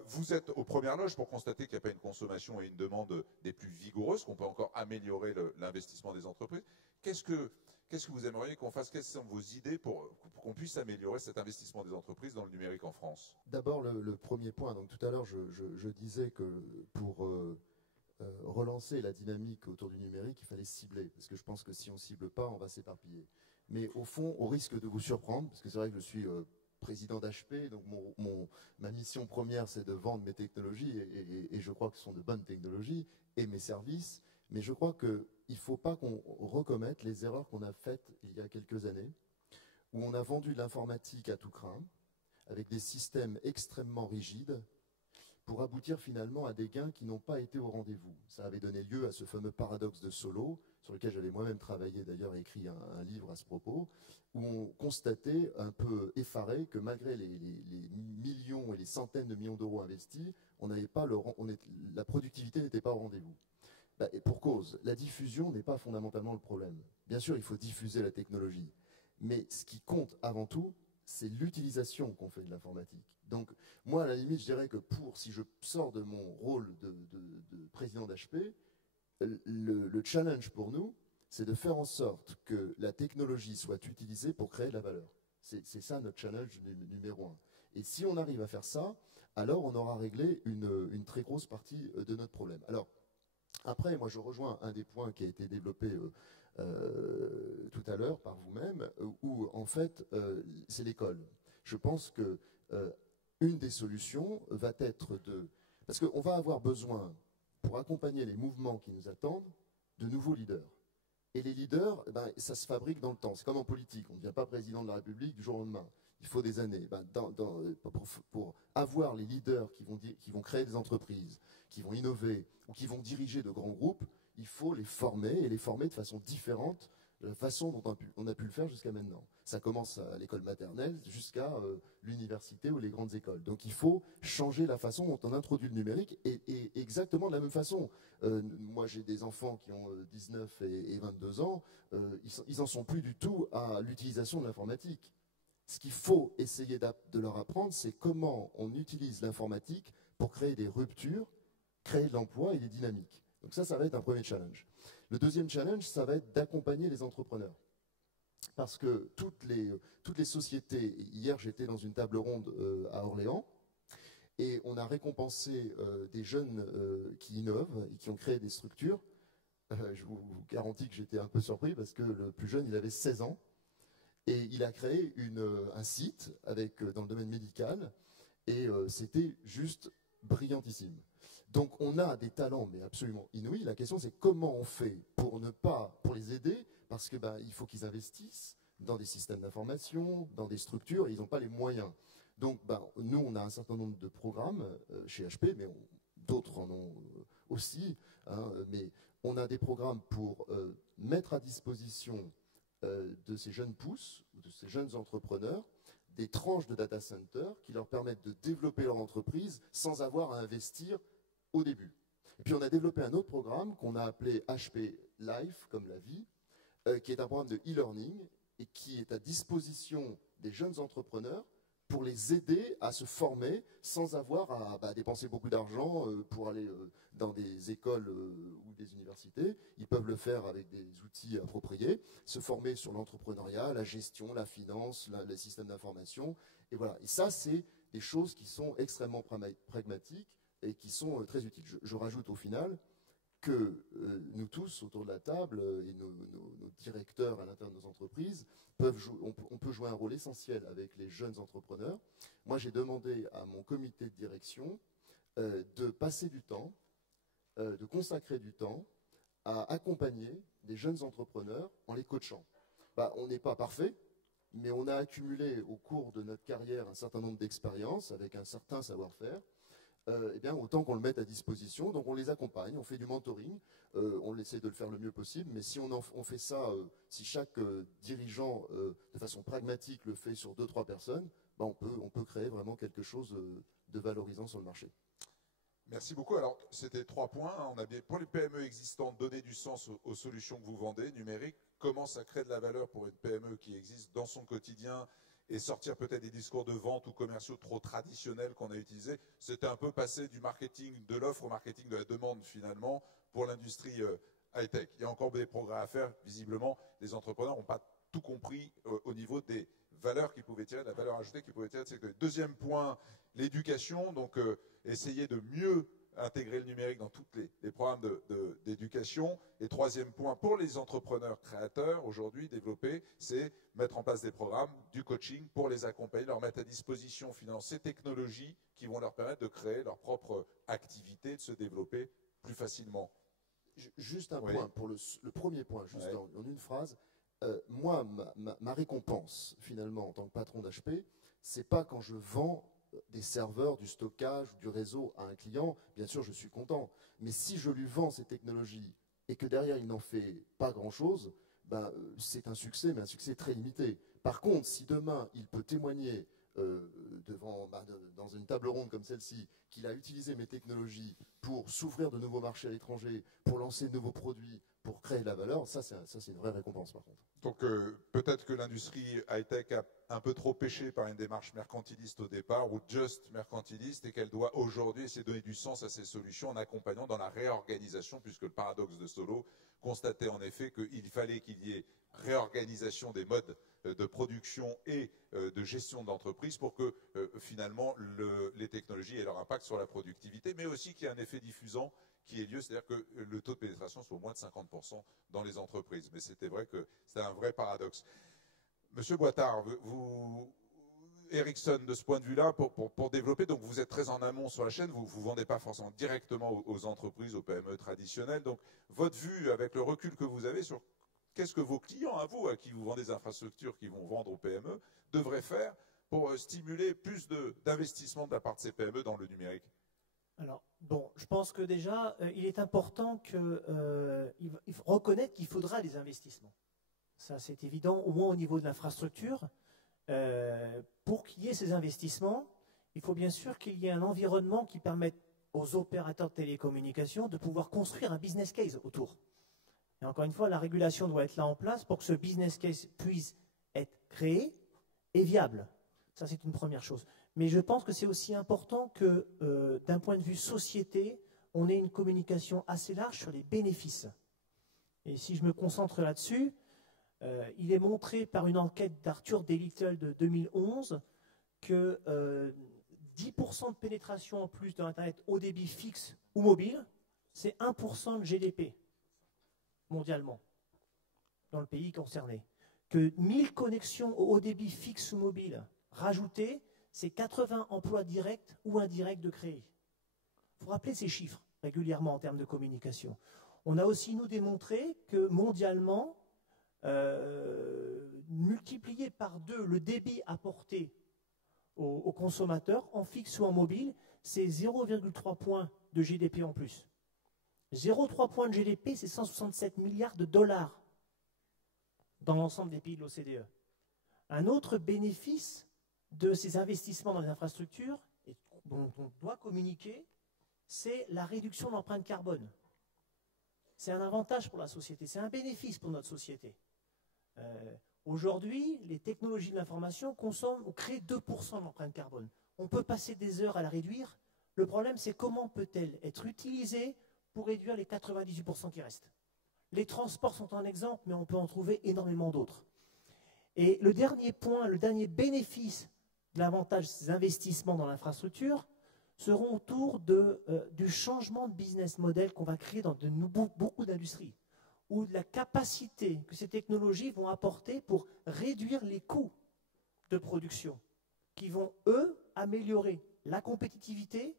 Vous êtes aux premières loges pour constater qu'il n'y a pas une consommation et une demande des plus vigoureuses, qu'on peut encore améliorer l'investissement des entreprises. Qu'est-ce que vous aimeriez qu'on fasse? Quelles sont vos idées pour qu'on puisse améliorer cet investissement des entreprises dans le numérique en France? D'abord, le premier point. Donc, tout à l'heure, je disais que pour relancer la dynamique autour du numérique, il fallait cibler. Parce que je pense que si on ne cible pas, on va s'éparpiller. Mais au fond, au risque de vous surprendre, parce que c'est vrai que je suis président d'HP, donc ma mission première, c'est de vendre mes technologies, et je crois que ce sont de bonnes technologies, et mes services. Mais je crois qu'il ne faut pas qu'on recommette les erreurs qu'on a faites il y a quelques années, où on a vendu de l'informatique à tout crin, avec des systèmes extrêmement rigides, pour aboutir finalement à des gains qui n'ont pas été au rendez-vous. Ça avait donné lieu à ce fameux paradoxe de Solow, sur lequel j'avais moi-même travaillé, d'ailleurs, et écrit un livre à ce propos, où on constatait, un peu effaré, que malgré les millions et les centaines de millions d'euros investis, la productivité n'était pas au rendez-vous. Et pour cause, la diffusion n'est pas fondamentalement le problème. Bien sûr, il faut diffuser la technologie, mais ce qui compte avant tout, c'est l'utilisation qu'on fait de l'informatique. Donc, moi, à la limite, je dirais que si je sors de mon rôle de président d'HP, le challenge pour nous, c'est de faire en sorte que la technologie soit utilisée pour créer de la valeur. C'est ça notre challenge numéro 1. Et si on arrive à faire ça, alors on aura réglé une très grosse partie de notre problème. Alors, après, moi, je rejoins un des points qui a été développé tout à l'heure par vous-même, où, en fait, c'est l'école. Je pense que une des solutions va être parce qu'on va avoir besoin, pour accompagner les mouvements qui nous attendent, de nouveaux leaders. Et les leaders, ça se fabrique dans le temps. C'est comme en politique. On ne devient pas président de la République du jour au lendemain. Il faut des années. Pour avoir les leaders qui vont créer des entreprises, qui vont innover ou qui vont diriger de grands groupes, il faut les former, et les former de façon différente la façon dont on a pu le faire jusqu'à maintenant. Ça commence à l'école maternelle jusqu'à l'université ou les grandes écoles. Donc il faut changer la façon dont on introduit le numérique et exactement de la même façon. Moi j'ai des enfants qui ont 19 et 22 ans, ils n'en sont plus du tout à l'utilisation de l'informatique. Ce qu'il faut essayer de leur apprendre, c'est comment on utilise l'informatique pour créer des ruptures, créer de l'emploi et des dynamiques. Donc ça va être un premier challenge. Le deuxième challenge, ça va être d'accompagner les entrepreneurs. Parce que toutes les sociétés, hier j'étais dans une table ronde à Orléans, et on a récompensé des jeunes qui innovent et qui ont créé des structures. Je vous garantis que j'étais un peu surpris parce que le plus jeune, il avait 16 ans. Et il a créé un site dans le domaine médical, et c'était juste brillantissime. Donc on a des talents, mais absolument inouïs. La question c'est comment on fait pour les aider, parce que il faut qu'ils investissent dans des systèmes d'information, dans des structures, et ils n'ont pas les moyens. Donc nous on a un certain nombre de programmes chez HP, mais d'autres en ont aussi, hein, mais on a des programmes pour mettre à disposition de ces jeunes pousses, ou de ces jeunes entrepreneurs, des tranches de data center qui leur permettent de développer leur entreprise sans avoir à investir au début. Et puis on a développé un autre programme qu'on a appelé HP Life, comme la vie, qui est un programme de e-learning et qui est à disposition des jeunes entrepreneurs pour les aider à se former sans avoir à dépenser beaucoup d'argent pour aller dans des écoles ou des universités. Ils peuvent le faire avec des outils appropriés, se former sur l'entrepreneuriat, la gestion, la finance, les systèmes d'information. Et voilà. Et ça, c'est des choses qui sont extrêmement pragmatiques et qui sont très utiles. Je rajoute au final que nous tous, autour de la table, et nos directeurs à l'intérieur de nos entreprises, on peut jouer un rôle essentiel avec les jeunes entrepreneurs. Moi, j'ai demandé à mon comité de direction de passer du temps, de consacrer du temps à accompagner des jeunes entrepreneurs en les coachant. On n'est pas parfait, mais on a accumulé au cours de notre carrière un certain nombre d'expériences avec un certain savoir-faire. Eh bien, autant qu'on le mette à disposition. Donc on les accompagne, on fait du mentoring, on essaie de le faire le mieux possible, mais si on fait ça, si chaque dirigeant de façon pragmatique le fait sur 2-3 personnes, on peut créer vraiment quelque chose de valorisant sur le marché. Merci beaucoup. Alors, c'était 3 points. On a bien, pour les PME existantes, donner du sens aux solutions que vous vendez, numériques, comment ça crée de la valeur pour une PME qui existe dans son quotidien, et sortir peut-être des discours de vente ou commerciaux trop traditionnels qu'on a utilisés. C'était un peu passer du marketing de l'offre au marketing de la demande, finalement, pour l'industrie high-tech. Il y a encore des progrès à faire. Visiblement, les entrepreneurs n'ont pas tout compris au niveau des valeurs qu'ils pouvaient tirer, de la valeur ajoutée qu'ils pouvaient tirer de cette. Deuxième point, l'éducation. Donc, essayer de mieux intégrer le numérique dans tous les programmes d'éducation. Et troisième point, pour les entrepreneurs créateurs, aujourd'hui, développer, c'est mettre en place des programmes, du coaching pour les accompagner, leur mettre à disposition finalement ces technologies qui vont leur permettre de créer leur propre activité, de se développer plus facilement. Juste un point, pour le premier point, juste en une phrase. Moi, ma récompense, finalement, en tant que patron d'HP, c'est pas quand je vends des serveurs, du stockage ou du réseau à un client. Bien sûr, je suis content. Mais si je lui vends ces technologies et que derrière, il n'en fait pas grand-chose, c'est un succès, mais un succès très limité. Par contre, si demain, il peut témoigner dans une table ronde comme celle-ci, qu'il a utilisé mes technologies pour s'ouvrir de nouveaux marchés à l'étranger, pour lancer de nouveaux produits, pour créer de la valeur, ça c'est une vraie récompense par contre. Donc peut-être que l'industrie high-tech a un peu trop péché par une démarche mercantiliste au départ, ou just mercantiliste, et qu'elle doit aujourd'hui essayer de donner du sens à ces solutions en accompagnant dans la réorganisation, puisque le paradoxe de Solo constatait en effet qu'il fallait qu'il y ait réorganisation des modes de production et de gestion d'entreprise pour que finalement les technologies aient leur impact sur la productivité, mais aussi qu'il y ait un effet diffusant qui ait lieu, c'est-à-dire que le taux de pénétration soit au moins de 50% dans les entreprises. Mais c'était vrai que c'était un vrai paradoxe. Monsieur Boitard, Ericsson, de ce point de vue-là, pour développer, donc vous êtes très en amont sur la chaîne, vous ne vendez pas forcément directement aux entreprises, aux PME traditionnelles. Donc votre vue, avec le recul que vous avez sur qu'est-ce que vos clients, à qui vous vendez des infrastructures qui vont vendre aux PME, devraient faire pour stimuler plus d'investissement de la part de ces PME dans le numérique? Alors, bon, je pense que déjà, il est important qu'il faut reconnaître qu'il faudra des investissements. Ça, c'est évident, au moins au niveau de l'infrastructure. Pour qu'il y ait ces investissements, il faut bien sûr qu'il y ait un environnement qui permette aux opérateurs de télécommunications de pouvoir construire un business case autour. Et encore une fois, la régulation doit être là en place pour que ce business case puisse être créé et viable. Ça, c'est une première chose. Mais je pense que c'est aussi important que, d'un point de vue société, on ait une communication assez large sur les bénéfices. Et si je me concentre là-dessus, il est montré par une enquête d'Arthur D. Little de 2011 que 10% de pénétration en plus de l'Internet haut débit fixe ou mobile, c'est 1% de GDP mondialement dans le pays concerné. Que 1000 connexions au haut débit fixe ou mobile rajoutées, c'est 80 emplois directs ou indirects de créer. Il faut rappeler ces chiffres régulièrement en termes de communication. On a aussi, nous, démontré que mondialement, multiplié par 2 le débit apporté aux consommateurs, en fixe ou en mobile, c'est 0,3 points de GDP en plus. 0,3 points de GDP, c'est 167 milliards de dollars dans l'ensemble des pays de l'OCDE. Un autre bénéfice de ces investissements dans les infrastructures, et dont on doit communiquer, c'est la réduction de l'empreinte carbone. C'est un avantage pour la société, c'est un bénéfice pour notre société. Aujourd'hui, les technologies de l'information consomment ou créent 2% de l'empreinte carbone. On peut passer des heures à la réduire. Le problème, c'est comment peut-elle être utilisée pour réduire les 98% qui restent. Les transports sont un exemple, mais on peut en trouver énormément d'autres. Et le dernier point, le dernier bénéfice de l'avantage de ces investissements dans l'infrastructure seront autour du changement de business model qu'on va créer dans beaucoup d'industries, ou de la capacité que ces technologies vont apporter pour réduire les coûts de production, qui vont, eux, améliorer la compétitivité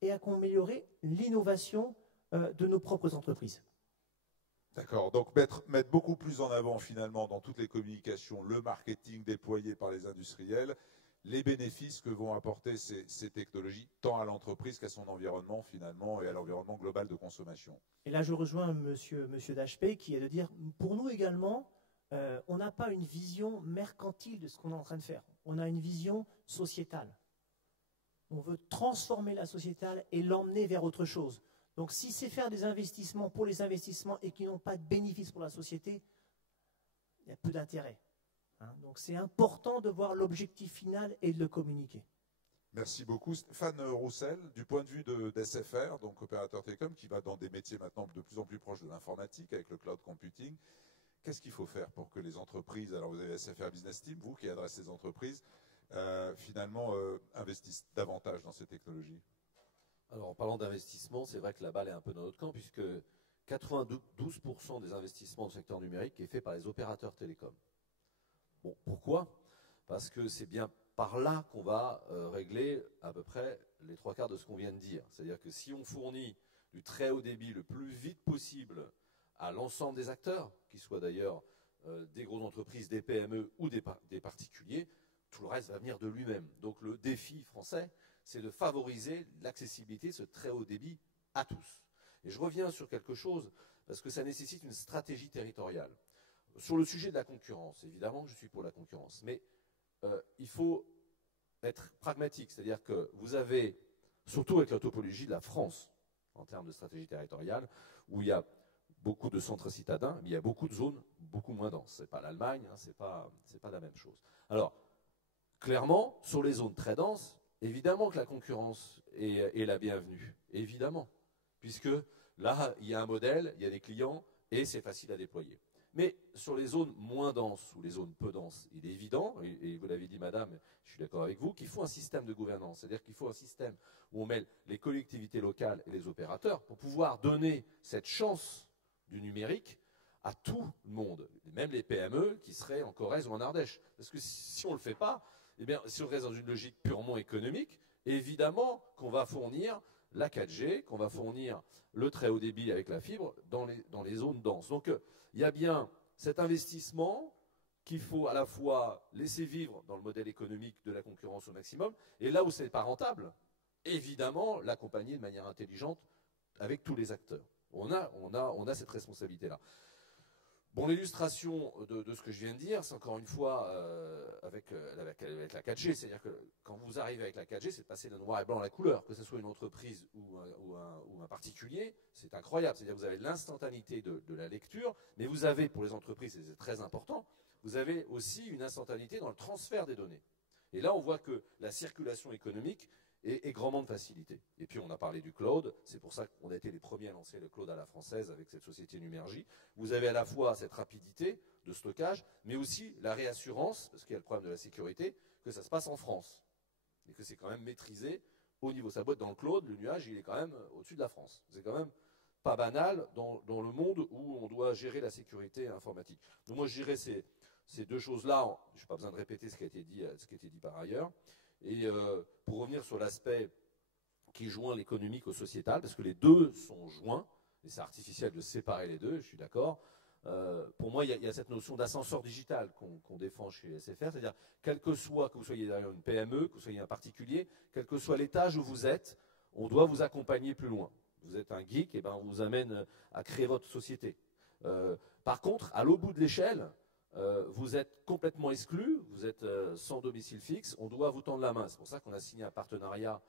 et améliorer l'innovation de nos propres entreprises. D'accord, donc mettre beaucoup plus en avant finalement dans toutes les communications le marketing déployé par les industriels, les bénéfices que vont apporter ces technologies, tant à l'entreprise qu'à son environnement finalement et à l'environnement global de consommation. Et là je rejoins monsieur d'HP qui est de dire, pour nous également, on n'a pas une vision mercantile de ce qu'on est en train de faire, on a une vision sociétale. On veut transformer la sociétale et l'emmener vers autre chose. Donc si c'est faire des investissements pour les investissements et qui n'ont pas de bénéfice pour la société, il y a peu d'intérêt. Donc c'est important de voir l'objectif final et de le communiquer. Merci beaucoup. Stéphane Roussel, du point de vue d'SFR, donc opérateur télécom, qui va dans des métiers maintenant de plus en plus proches de l'informatique avec le cloud computing, qu'est-ce qu'il faut faire pour que les entreprises, alors vous avez SFR Business Team, vous qui adressez les entreprises, finalement investissent davantage dans ces technologies? Alors, en parlant d'investissement, c'est vrai que la balle est un peu dans notre camp, puisque 92% des investissements du secteur numérique est fait par les opérateurs télécoms. Bon, pourquoi? Parce que c'est bien par là qu'on va régler à peu près les 3/4 de ce qu'on vient de dire. C'est-à-dire que si on fournit du très haut débit le plus vite possible à l'ensemble des acteurs, qu'ils soient d'ailleurs des grosses entreprises, des PME ou des particuliers, tout le reste va venir de lui-même. Donc le défi français, c'est de favoriser l'accessibilité de ce très haut débit à tous. Et je reviens sur quelque chose, parce que ça nécessite une stratégie territoriale. Sur le sujet de la concurrence, évidemment que je suis pour la concurrence, mais il faut être pragmatique, c'est-à-dire que vous avez, surtout avec la topologie de la France, en termes de stratégie territoriale, où il y a beaucoup de centres citadins, mais il y a beaucoup de zones beaucoup moins denses. Ce n'est pas l'Allemagne, hein, c'est pas la même chose. Alors, clairement, sur les zones très denses, évidemment que la concurrence est la bienvenue, évidemment, puisque là, il y a un modèle, il y a des clients, et c'est facile à déployer. Mais sur les zones moins denses ou les zones peu denses, il est évident, et vous l'avez dit madame, je suis d'accord avec vous, qu'il faut un système de gouvernance. C'est-à-dire qu'il faut un système où on mêle les collectivités locales et les opérateurs pour pouvoir donner cette chance du numérique à tout le monde, même les PME qui seraient en Corrèze ou en Ardèche. Parce que si on ne le fait pas, eh bien, si on reste dans une logique purement économique, évidemment qu'on va fournir la 4G, qu'on va fournir le très haut débit avec la fibre dans les zones denses. Donc, il y a bien cet investissement qu'il faut à la fois laisser vivre dans le modèle économique de la concurrence au maximum, et là où ce n'est pas rentable, évidemment, l'accompagner de manière intelligente avec tous les acteurs. On a cette responsabilité-là. Bon, l'illustration de ce que je viens de dire, c'est encore une fois avec la 4G. C'est-à-dire que quand vous arrivez avec la 4G, c'est de passer de noir et blanc à la couleur, que ce soit une entreprise ou un particulier. C'est incroyable. C'est-à-dire que vous avez l'instantanéité de la lecture, mais vous avez, pour les entreprises, et c'est très important, vous avez aussi une instantanéité dans le transfert des données. Et là, on voit que la circulation économique est grandement facilitée. Et puis, on a parlé du cloud. C'est pour ça qu'on a été les premiers à lancer le cloud à la française avec cette société Numergy. Vous avez à la fois cette rapidité de stockage, mais aussi la réassurance, parce qu'il y a le problème de la sécurité, que ça se passe en France. Et que c'est quand même maîtrisé au niveau. Ça boîte dans le cloud, le nuage, il est quand même au-dessus de la France. C'est quand même pas banal dans le monde où on doit gérer la sécurité informatique. Donc moi, je dirais ces deux choses-là. Je n'ai pas besoin de répéter ce qui a été dit par ailleurs. Et pour revenir sur l'aspect qui joint l'économique au sociétal, parce que les deux sont joints, et c'est artificiel de séparer les deux, je suis d'accord. Pour moi, il y a cette notion d'ascenseur digital qu'on défend chez SFR, c'est-à-dire, quel que soit, que vous soyez derrière une PME, que vous soyez un particulier, quel que soit l'étage où vous êtes, on doit vous accompagner plus loin. Vous êtes un geek, et ben on vous amène à créer votre société. Par contre, à l'autre bout de l'échelle, vous êtes complètement exclu, vous êtes sans domicile fixe, on doit vous tendre la main. C'est pour ça qu'on a signé un partenariat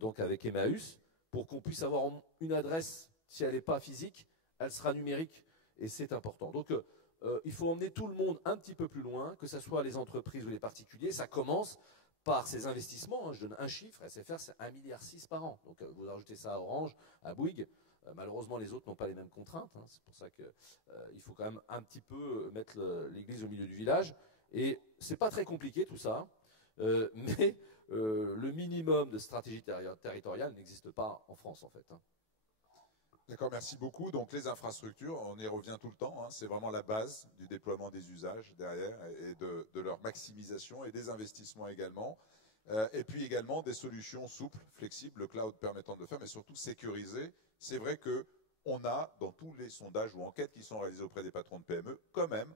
donc avec Emmaüs, pour qu'on puisse avoir une adresse, si elle n'est pas physique, elle sera numérique, et c'est important. Donc il faut emmener tout le monde un petit peu plus loin, que ce soit les entreprises ou les particuliers. Ça commence par ces investissements, hein. Je donne un chiffre, SFR c'est 1,6 milliard par an. Donc vous rajoutez ça à Orange, à Bouygues. Malheureusement, les autres n'ont pas les mêmes contraintes. Hein. C'est pour ça qu'il faut quand même un petit peu mettre l'église au milieu du village. Et c'est pas très compliqué tout ça, mais le minimum de stratégie territoriale n'existe pas en France en fait. Hein. D'accord, merci beaucoup. Donc les infrastructures, on y revient tout le temps, hein, c'est vraiment la base du déploiement des usages derrière et de leur maximisation et des investissements également. Et puis également des solutions souples, flexibles, le cloud permettant de le faire, mais surtout sécurisées. C'est vrai qu'on a, dans tous les sondages ou enquêtes qui sont réalisés auprès des patrons de PME, quand même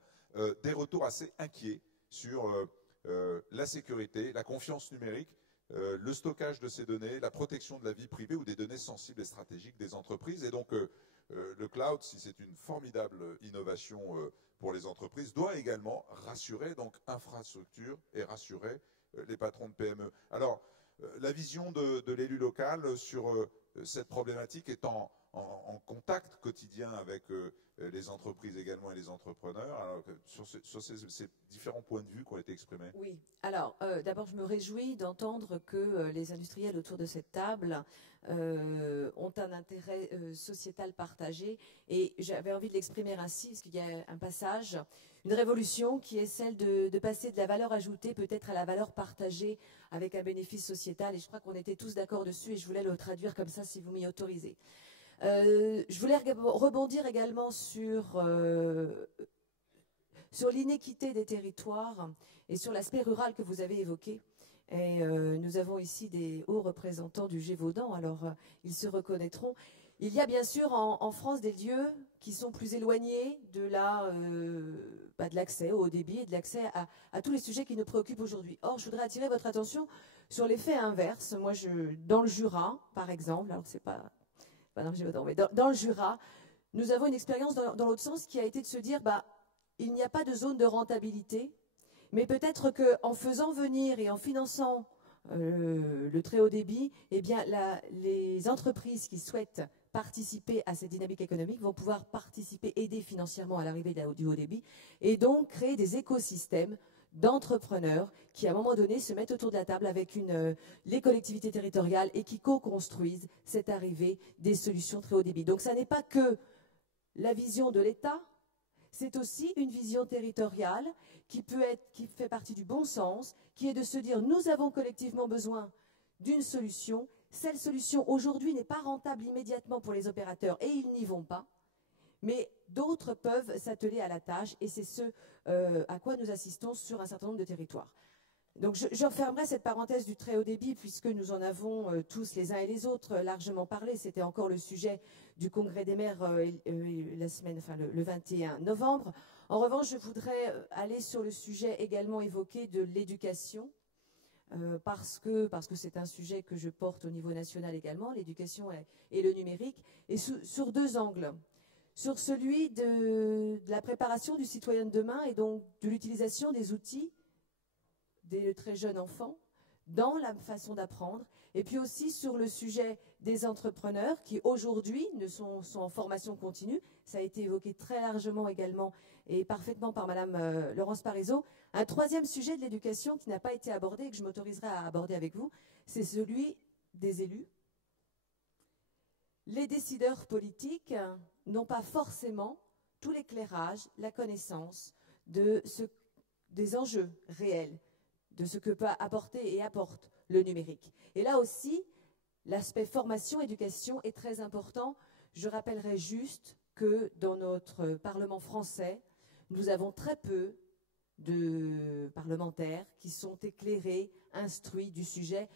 des retours assez inquiets sur la sécurité, la confiance numérique, le stockage de ces données, la protection de la vie privée ou des données sensibles et stratégiques des entreprises. Et donc, le cloud, si c'est une formidable innovation pour les entreprises, doit également rassurer donc infrastructure et rassurer les patrons de PME. Alors, la vision de l'élu local sur cette problématique est en contact quotidien avec les entreprises également et les entrepreneurs, alors sur ces différents points de vue qui ont été exprimés. Oui, alors d'abord je me réjouis d'entendre que les industriels autour de cette table ont un intérêt sociétal partagé, et j'avais envie de l'exprimer ainsi parce qu'il y a un passage, une révolution qui est celle de passer de la valeur ajoutée peut-être à la valeur partagée avec un bénéfice sociétal, et je crois qu'on était tous d'accord dessus et je voulais le traduire comme ça si vous m'y autorisez. Je voulais rebondir également sur l'inéquité des territoires et sur l'aspect rural que vous avez évoqué. Et nous avons ici des hauts représentants du Gévaudan, alors ils se reconnaîtront. Il y a bien sûr en France des lieux qui sont plus éloignés de l'accès au haut débit et de l'accès à tous les sujets qui nous préoccupent aujourd'hui. Or, je voudrais attirer votre attention sur l'effet inverse. Moi, dans le Jura, par exemple, alors c'est pas dans le Gévaudan, mais dans le Jura, nous avons une expérience dans l'autre sens qui a été de se dire, il n'y a pas de zone de rentabilité, mais peut-être qu'en faisant venir et en finançant le très haut débit, eh bien, les entreprises qui souhaitent participer à cette dynamique économique vont pouvoir participer, aider financièrement à l'arrivée du haut débit, et donc créer des écosystèmes d'entrepreneurs qui, à un moment donné, se mettent autour de la table avec les collectivités territoriales et qui co-construisent cette arrivée des solutions très haut débit. Donc, ça n'est pas que la vision de l'État, c'est aussi une vision territoriale qui fait partie du bon sens, qui est de se dire, nous avons collectivement besoin d'une solution. Cette solution, aujourd'hui, n'est pas rentable immédiatement pour les opérateurs et ils n'y vont pas. Mais d'autres peuvent s'atteler à la tâche et c'est ce à quoi nous assistons sur un certain nombre de territoires. Donc je fermerai cette parenthèse du très haut débit puisque nous en avons tous les uns et les autres largement parlé. C'était encore le sujet du congrès des maires le 21 novembre. En revanche, je voudrais aller sur le sujet également évoqué de l'éducation. Parce que c'est un sujet que je porte au niveau national également, l'éducation et le numérique, et sur deux angles. sur celui de la préparation du citoyen de demain et donc de l'utilisation des outils des très jeunes enfants dans la façon d'apprendre, et puis aussi sur le sujet des entrepreneurs qui aujourd'hui sont en formation continue. Ça a été évoqué très largement également et parfaitement par Madame Laurence Parisot. Un troisième sujet de l'éducation qui n'a pas été abordé et que je m'autoriserai à aborder avec vous, c'est celui des élus. Les décideurs politiques n'ont pas forcément tout l'éclairage, la connaissance des enjeux réels, de ce que peut apporter et apporte le numérique. Et là aussi, l'aspect formation-éducation est très important. Je rappellerai juste que dans notre Parlement français, nous avons très peu de parlementaires qui sont éclairés, instruits du sujet.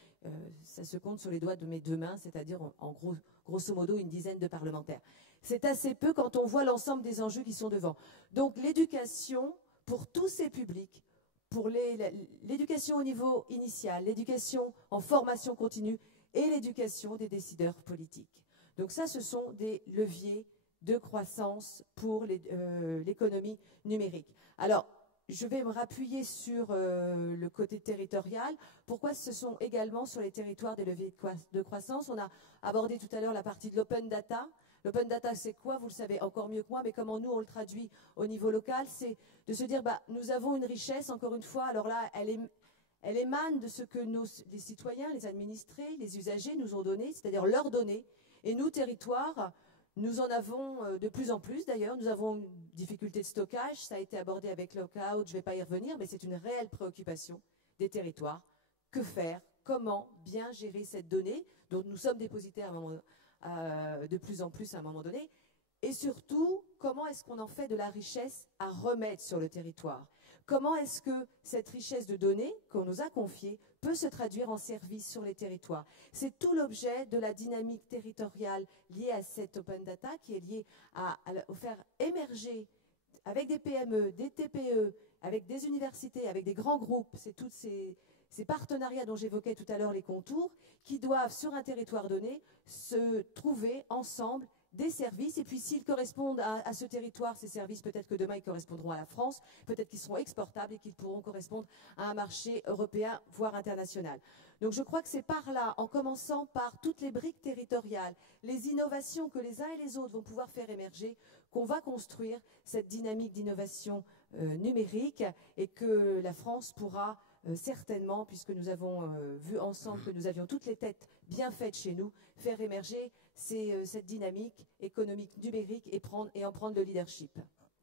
Ça se compte sur les doigts de mes deux mains, c'est-à-dire en gros, grosso modo une dizaine de parlementaires. C'est assez peu quand on voit l'ensemble des enjeux qui sont devant. Donc l'éducation pour tous ces publics, pour l'éducation au niveau initial, l'éducation en formation continue et l'éducation des décideurs politiques. Donc ça, ce sont des leviers de croissance pour l'économie numérique. Alors, je vais me rappuyer sur le côté territorial. Pourquoi ce sont également sur les territoires des leviers de croissance? On a abordé tout à l'heure la partie de l'open data. L'open data, c'est quoi? Vous le savez encore mieux que moi, mais comment nous, on le traduit au niveau local? C'est de se dire, nous avons une richesse, encore une fois, alors là, elle émane de ce que les citoyens, les administrés, les usagers nous ont donné, c'est-à-dire leurs données. Et nous, territoires, nous en avons de plus en plus d'ailleurs. Nous avons une difficulté de stockage, ça a été abordé avec Lockout, je ne vais pas y revenir, mais c'est une réelle préoccupation des territoires. Que faire? Comment bien gérer cette donnée dont nous sommes dépositaires de plus en plus à un moment donné? Et surtout, comment est-ce qu'on en fait de la richesse à remettre sur le territoire? Comment est-ce que cette richesse de données qu'on nous a confiée peut se traduire en service sur les territoires? C'est tout l'objet de la dynamique territoriale liée à cette open data qui est liée à faire émerger avec des PME, des TPE, avec des universités, avec des grands groupes, c'est tous ces partenariats dont j'évoquais tout à l'heure les contours, qui doivent sur un territoire donné se trouver ensemble des services, et puis s'ils correspondent à ce territoire, ces services, peut-être que demain ils correspondront à la France, peut-être qu'ils seront exportables et qu'ils pourront correspondre à un marché européen, voire international. Donc je crois que c'est par là, en commençant par toutes les briques territoriales, les innovations que les uns et les autres vont pouvoir faire émerger, qu'on va construire cette dynamique d'innovation numérique et que la France pourra certainement, puisque nous avons vu ensemble que nous avions toutes les têtes bien faites chez nous, faire émerger cette dynamique économique numérique et en prendre le leadership.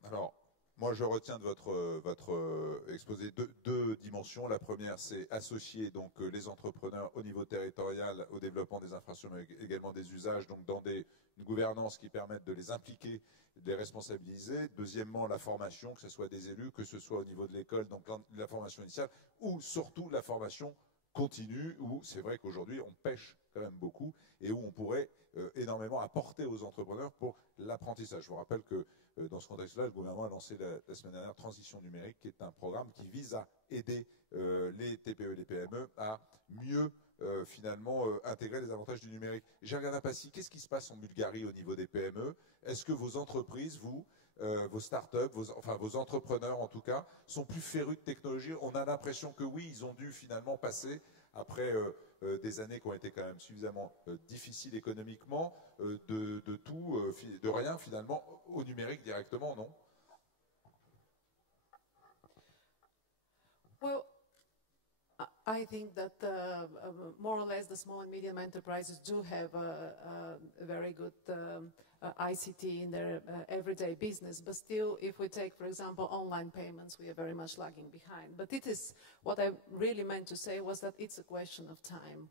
Alors, moi je retiens de votre exposé deux dimensions. La première, c'est associer donc les entrepreneurs au niveau territorial au développement des infrastructures, mais également des usages, donc dans une gouvernance qui permette de les impliquer, de les responsabiliser. Deuxièmement, la formation, que ce soit des élus, que ce soit au niveau de l'école, donc la formation initiale, ou surtout la formation continue, où c'est vrai qu'aujourd'hui on pêche quand même beaucoup et où on pourrait énormément apporter aux entrepreneurs pour l'apprentissage. Je vous rappelle que dans ce contexte-là, le gouvernement a lancé la semaine dernière Transition numérique, qui est un programme qui vise à aider les TPE et les PME à mieux finalement intégrer les avantages du numérique. J'ai regardé un passé, qu'est-ce qui se passe en Bulgarie au niveau des PME? Est-ce que vos entreprises, vos start-up, vos entrepreneurs en tout cas, sont plus férus de technologie? On a l'impression que oui, ils ont dû finalement passer, après des années qui ont été quand même suffisamment difficiles économiquement, de rien finalement au numérique directement, non? Well, I think that more or less the small and medium enterprises do have a very good ICT in their everyday business, but still, if we take, for example, online payments, we are very much lagging behind. But it is, what I really meant to say was that it's a question of time.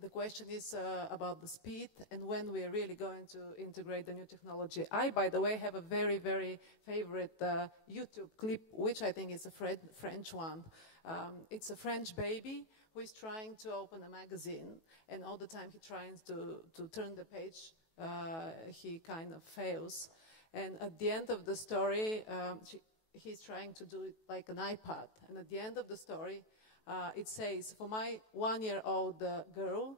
The question is about the speed and when we are really going to integrate the new technology. I, by the way, have a very, very favorite YouTube clip, which I think is a French one. It's a French baby who is trying to open a magazine, and all the time he tries to turn the page, he kind of fails. And at the end of the story, he's trying to do it like an iPad. And at the end of the story, it says, for my 1-year-old girl,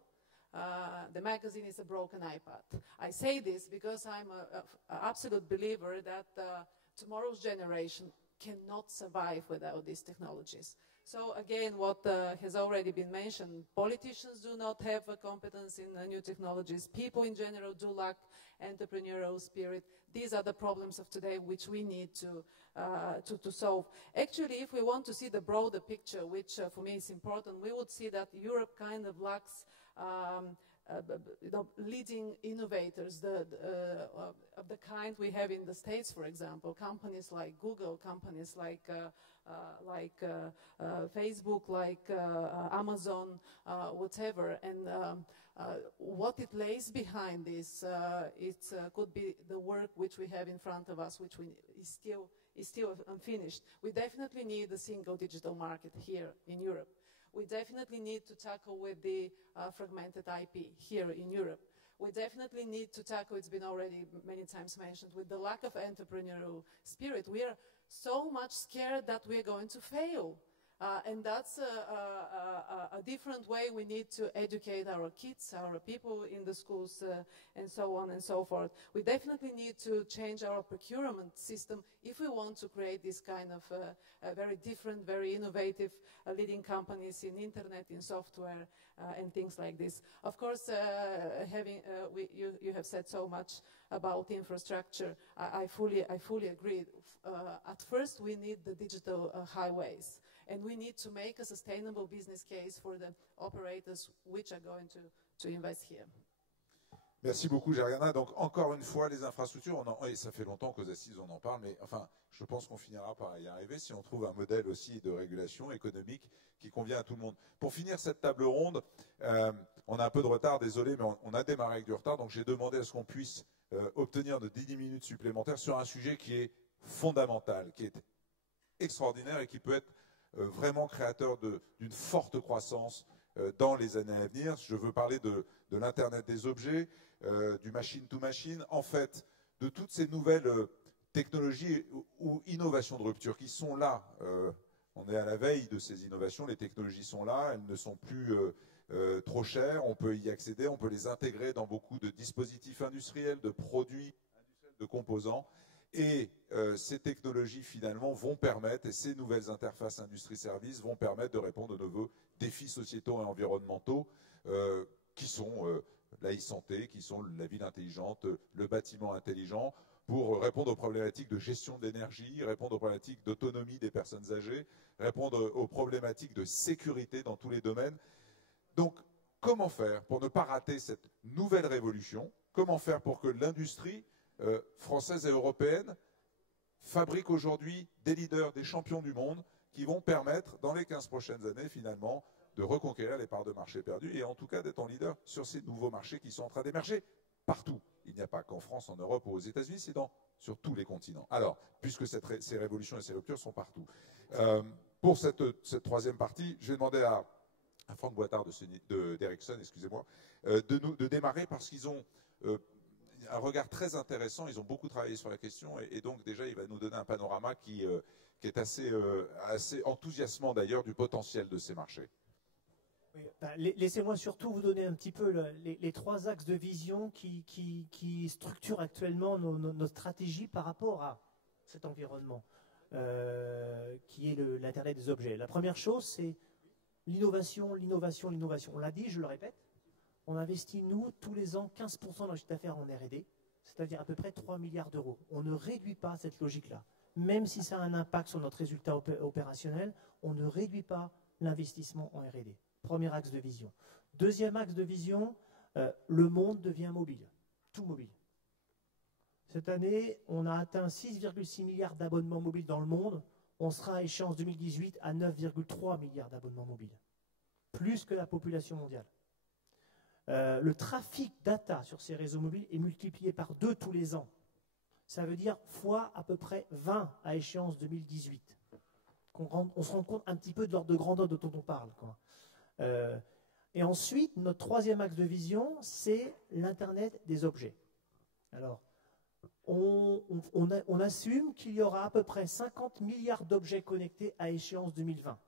the magazine is a broken iPad. I say this because I'm an absolute believer that tomorrow's generation cannot survive without these technologies. So again, what has already been mentioned, politicians do not have a competence in new technologies. People in general do lack entrepreneurial spirit. These are the problems of today which we need to solve. Actually, if we want to see the broader picture, which for me is important, we would see that Europe kind of lacks leading innovators of the kind we have in the States, for example. Companies like Google, companies like Facebook, like Amazon, whatever. And what it lays behind this, it could be the work which we have in front of us, which is still unfinished. We definitely need a single digital market here in Europe. We definitely need to tackle with the fragmented IP here in Europe. We definitely need to tackle, it's been already many times mentioned, with the lack of entrepreneurial spirit. We are so much scared that we're going to fail. And that's a different way we need to educate our kids, our people in the schools, and so on and so forth. We definitely need to change our procurement system if we want to create this kind of very different, very innovative leading companies in internet, in software, and things like this. Of course, you have said so much about infrastructure. I fully agree. At first, we need the digital highways. And we need to make a sustainable business case for the operators which are going to invest here. Merci beaucoup, Gergana. Donc, encore une fois, les infrastructures, et ça fait longtemps qu'aux assises on en parle, mais enfin, je pense qu'on finira par y arriver si on trouve un modèle aussi de régulation économique qui convient à tout le monde. Pour finir cette table ronde, on a un peu de retard, désolé, mais on a démarré avec du retard, donc j'ai demandé à ce qu'on puisse obtenir de 10 minutes supplémentaires sur un sujet qui est fondamental, qui est extraordinaire et qui peut être vraiment créateur d'une forte croissance dans les années à venir. Je veux parler de l'Internet des objets, du machine-to-machine, en fait, de toutes ces nouvelles technologies ou innovations de rupture qui sont là. On est à la veille de ces innovations, les technologies sont là, elles ne sont plus trop chères, on peut y accéder, on peut les intégrer dans beaucoup de dispositifs industriels, de produits industriels, de composants. Et ces technologies, finalement, vont permettre, et ces nouvelles interfaces industrie-service vont permettre de répondre aux nouveaux défis sociétaux et environnementaux qui sont la e-santé, qui sont la ville intelligente, le bâtiment intelligent, pour répondre aux problématiques de gestion d'énergie, répondre aux problématiques d'autonomie des personnes âgées, répondre aux problématiques de sécurité dans tous les domaines. Donc, comment faire pour ne pas rater cette nouvelle révolution? Comment faire pour que l'industrie française et européenne fabrique aujourd'hui des leaders, des champions du monde qui vont permettre, dans les 15 prochaines années, finalement, de reconquérir les parts de marché perdues et en tout cas d'être en leader sur ces nouveaux marchés qui sont en train d'émerger partout. Il n'y a pas qu'en France, en Europe ou aux États-Unis, c'est sur tous les continents. Alors, puisque ces révolutions et ces ruptures sont partout. Pour cette troisième partie, j'ai demandé à Franck Boitard d'Ericsson, excusez-moi, de démarrer parce qu'ils ont un regard très intéressant, ils ont beaucoup travaillé sur la question et donc déjà il va nous donner un panorama qui est assez enthousiasmant d'ailleurs du potentiel de ces marchés. Oui, laissez-moi surtout vous donner un petit peu les trois axes de vision qui structurent actuellement nos stratégies par rapport à cet environnement qui est l'Internet des objets. La première chose, c'est l'innovation, l'innovation, l'innovation. On l'a dit, je le répète. On investit, nous, tous les ans, 15% de notre chiffre d'affaires en R&D, c'est-à-dire à peu près 3 milliards d'euros. On ne réduit pas cette logique-là. Même si ça a un impact sur notre résultat opérationnel, on ne réduit pas l'investissement en R&D. Premier axe de vision. Deuxième axe de vision, le monde devient mobile, tout mobile. Cette année, on a atteint 6,6 milliards d'abonnements mobiles dans le monde. On sera à échéance 2018 à 9,3 milliards d'abonnements mobiles, plus que la population mondiale. Le trafic data sur ces réseaux mobiles est multiplié par 2 tous les ans. Ça veut dire fois à peu près 20 à échéance 2018. On se rend compte un petit peu de l'ordre de grandeur dont on parle, quoi. Et ensuite, notre troisième axe de vision, c'est l'Internet des objets. Alors, on assume qu'il y aura à peu près 50 milliards d'objets connectés à échéance 2020.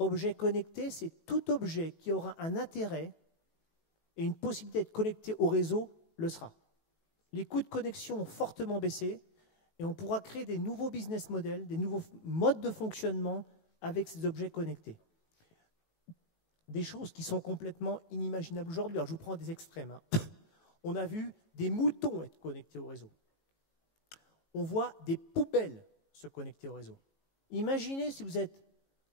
Objet connecté, c'est tout objet qui aura un intérêt et une possibilité d'être connecté au réseau le sera. Les coûts de connexion ont fortement baissé et on pourra créer des nouveaux business models, des nouveaux modes de fonctionnement avec ces objets connectés. Des choses qui sont complètement inimaginables aujourd'hui. Alors je vous prends des extrêmes. Hein. On a vu des moutons être connectés au réseau. On voit des poubelles se connecter au réseau. Imaginez si vous êtes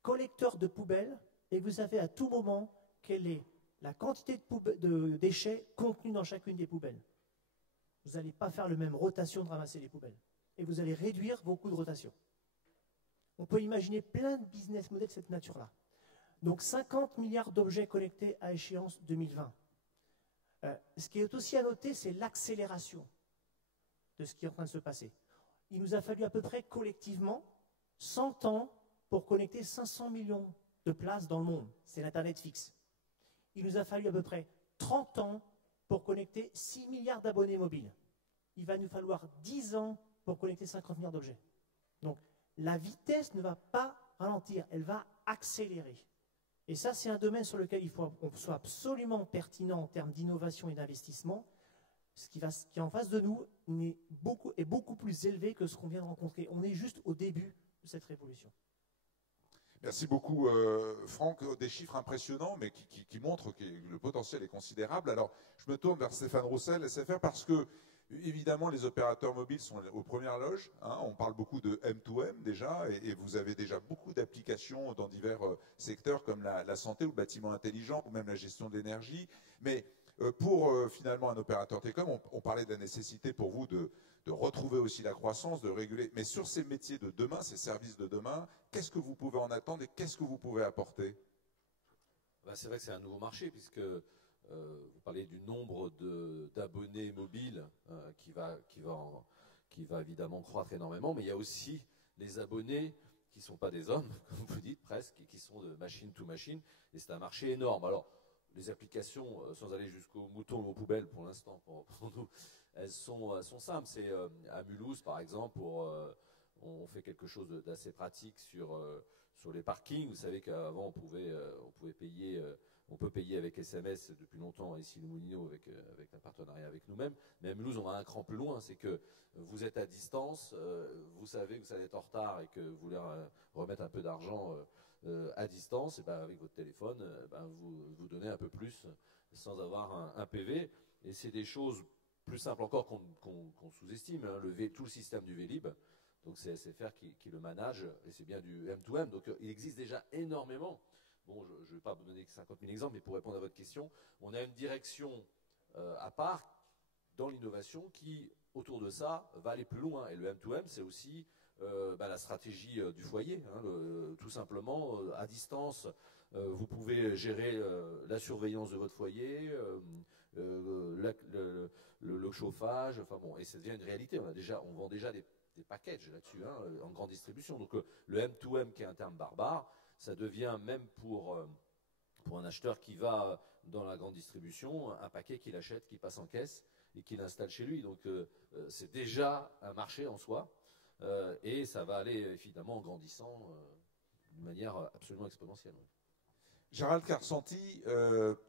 collecteur de poubelles et vous savez à tout moment quelle est la quantité de déchets contenus dans chacune des poubelles. Vous n'allez pas faire la même rotation de ramasser les poubelles. Et vous allez réduire vos coûts de rotation. On peut imaginer plein de business models de cette nature-là. Donc 50 milliards d'objets connectés à échéance 2020. Ce qui est aussi à noter, c'est l'accélération de ce qui est en train de se passer. Il nous a fallu à peu près collectivement 100 ans pour connecter 500 millions de places dans le monde. C'est l'Internet fixe. Il nous a fallu à peu près 30 ans pour connecter 6 milliards d'abonnés mobiles. Il va nous falloir 10 ans pour connecter 50 milliards d'objets. Donc la vitesse ne va pas ralentir, elle va accélérer. Et ça, c'est un domaine sur lequel il faut qu'on soit absolument pertinent en termes d'innovation et d'investissement. Ce qui est en face de nous est beaucoup plus élevé que ce qu'on vient de rencontrer. On est juste au début de cette révolution. Merci beaucoup, Franck. Des chiffres impressionnants, mais qui montrent que le potentiel est considérable. Alors, je me tourne vers Stéphane Roussel, SFR, parce que, évidemment, les opérateurs mobiles sont aux premières loges. Hein. On parle beaucoup de M2M déjà, et vous avez déjà beaucoup d'applications dans divers secteurs comme la santé ou le bâtiment intelligent, ou même la gestion de l'énergie. Mais pour finalement un opérateur télécom, on parlait de la nécessité pour vous de retrouver aussi la croissance, de réguler. Mais sur ces métiers de demain, ces services de demain, qu'est-ce que vous pouvez en attendre et qu'est-ce que vous pouvez apporter? C'est vrai que c'est un nouveau marché puisque vous parlez du nombre d'abonnés mobiles qui va évidemment croître énormément, mais il y a aussi les abonnés qui ne sont pas des hommes, comme vous dites presque, et qui sont de machine to machine, et c'est un marché énorme. Alors, les applications, sans aller jusqu'aux moutons ou aux poubelles pour l'instant, pour nous, elles sont simples. C'est à Mulhouse, par exemple, on fait quelque chose d'assez pratique sur les parkings. Vous savez qu'avant, on peut payer avec SMS depuis longtemps ici, le Moulineau, avec un partenariat avec nous-mêmes. Mais à Mulhouse, on va un cran plus loin. C'est que vous êtes à distance, vous savez que vous allez être en retard et que vous voulez remettre un peu d'argent à distance, et avec votre téléphone, vous donnez un peu plus sans avoir un PV. Et c'est des choses plus simples encore qu'on sous-estime. Hein. Tout le système du Vélib, donc c'est SFR qui le manage, et c'est bien du M2M. Donc il existe déjà énormément. Bon, je ne vais pas vous donner 50 000 exemples, mais pour répondre à votre question, on a une direction à part dans l'innovation qui, autour de ça, va aller plus loin. Et le M2M, c'est aussi la stratégie du foyer, hein, tout simplement à distance. Vous pouvez gérer la surveillance de votre foyer, le chauffage, enfin bon, et ça devient une réalité. On vend déjà des packages là-dessus, hein, en grande distribution. Donc le M2M, qui est un terme barbare, ça devient même pour un acheteur qui va dans la grande distribution, un paquet qu'il achète, qui passe en caisse et qu'il installe chez lui. Donc c'est déjà un marché en soi. Et ça va aller évidemment en grandissant d'une manière absolument exponentielle. Gérald Carsenti,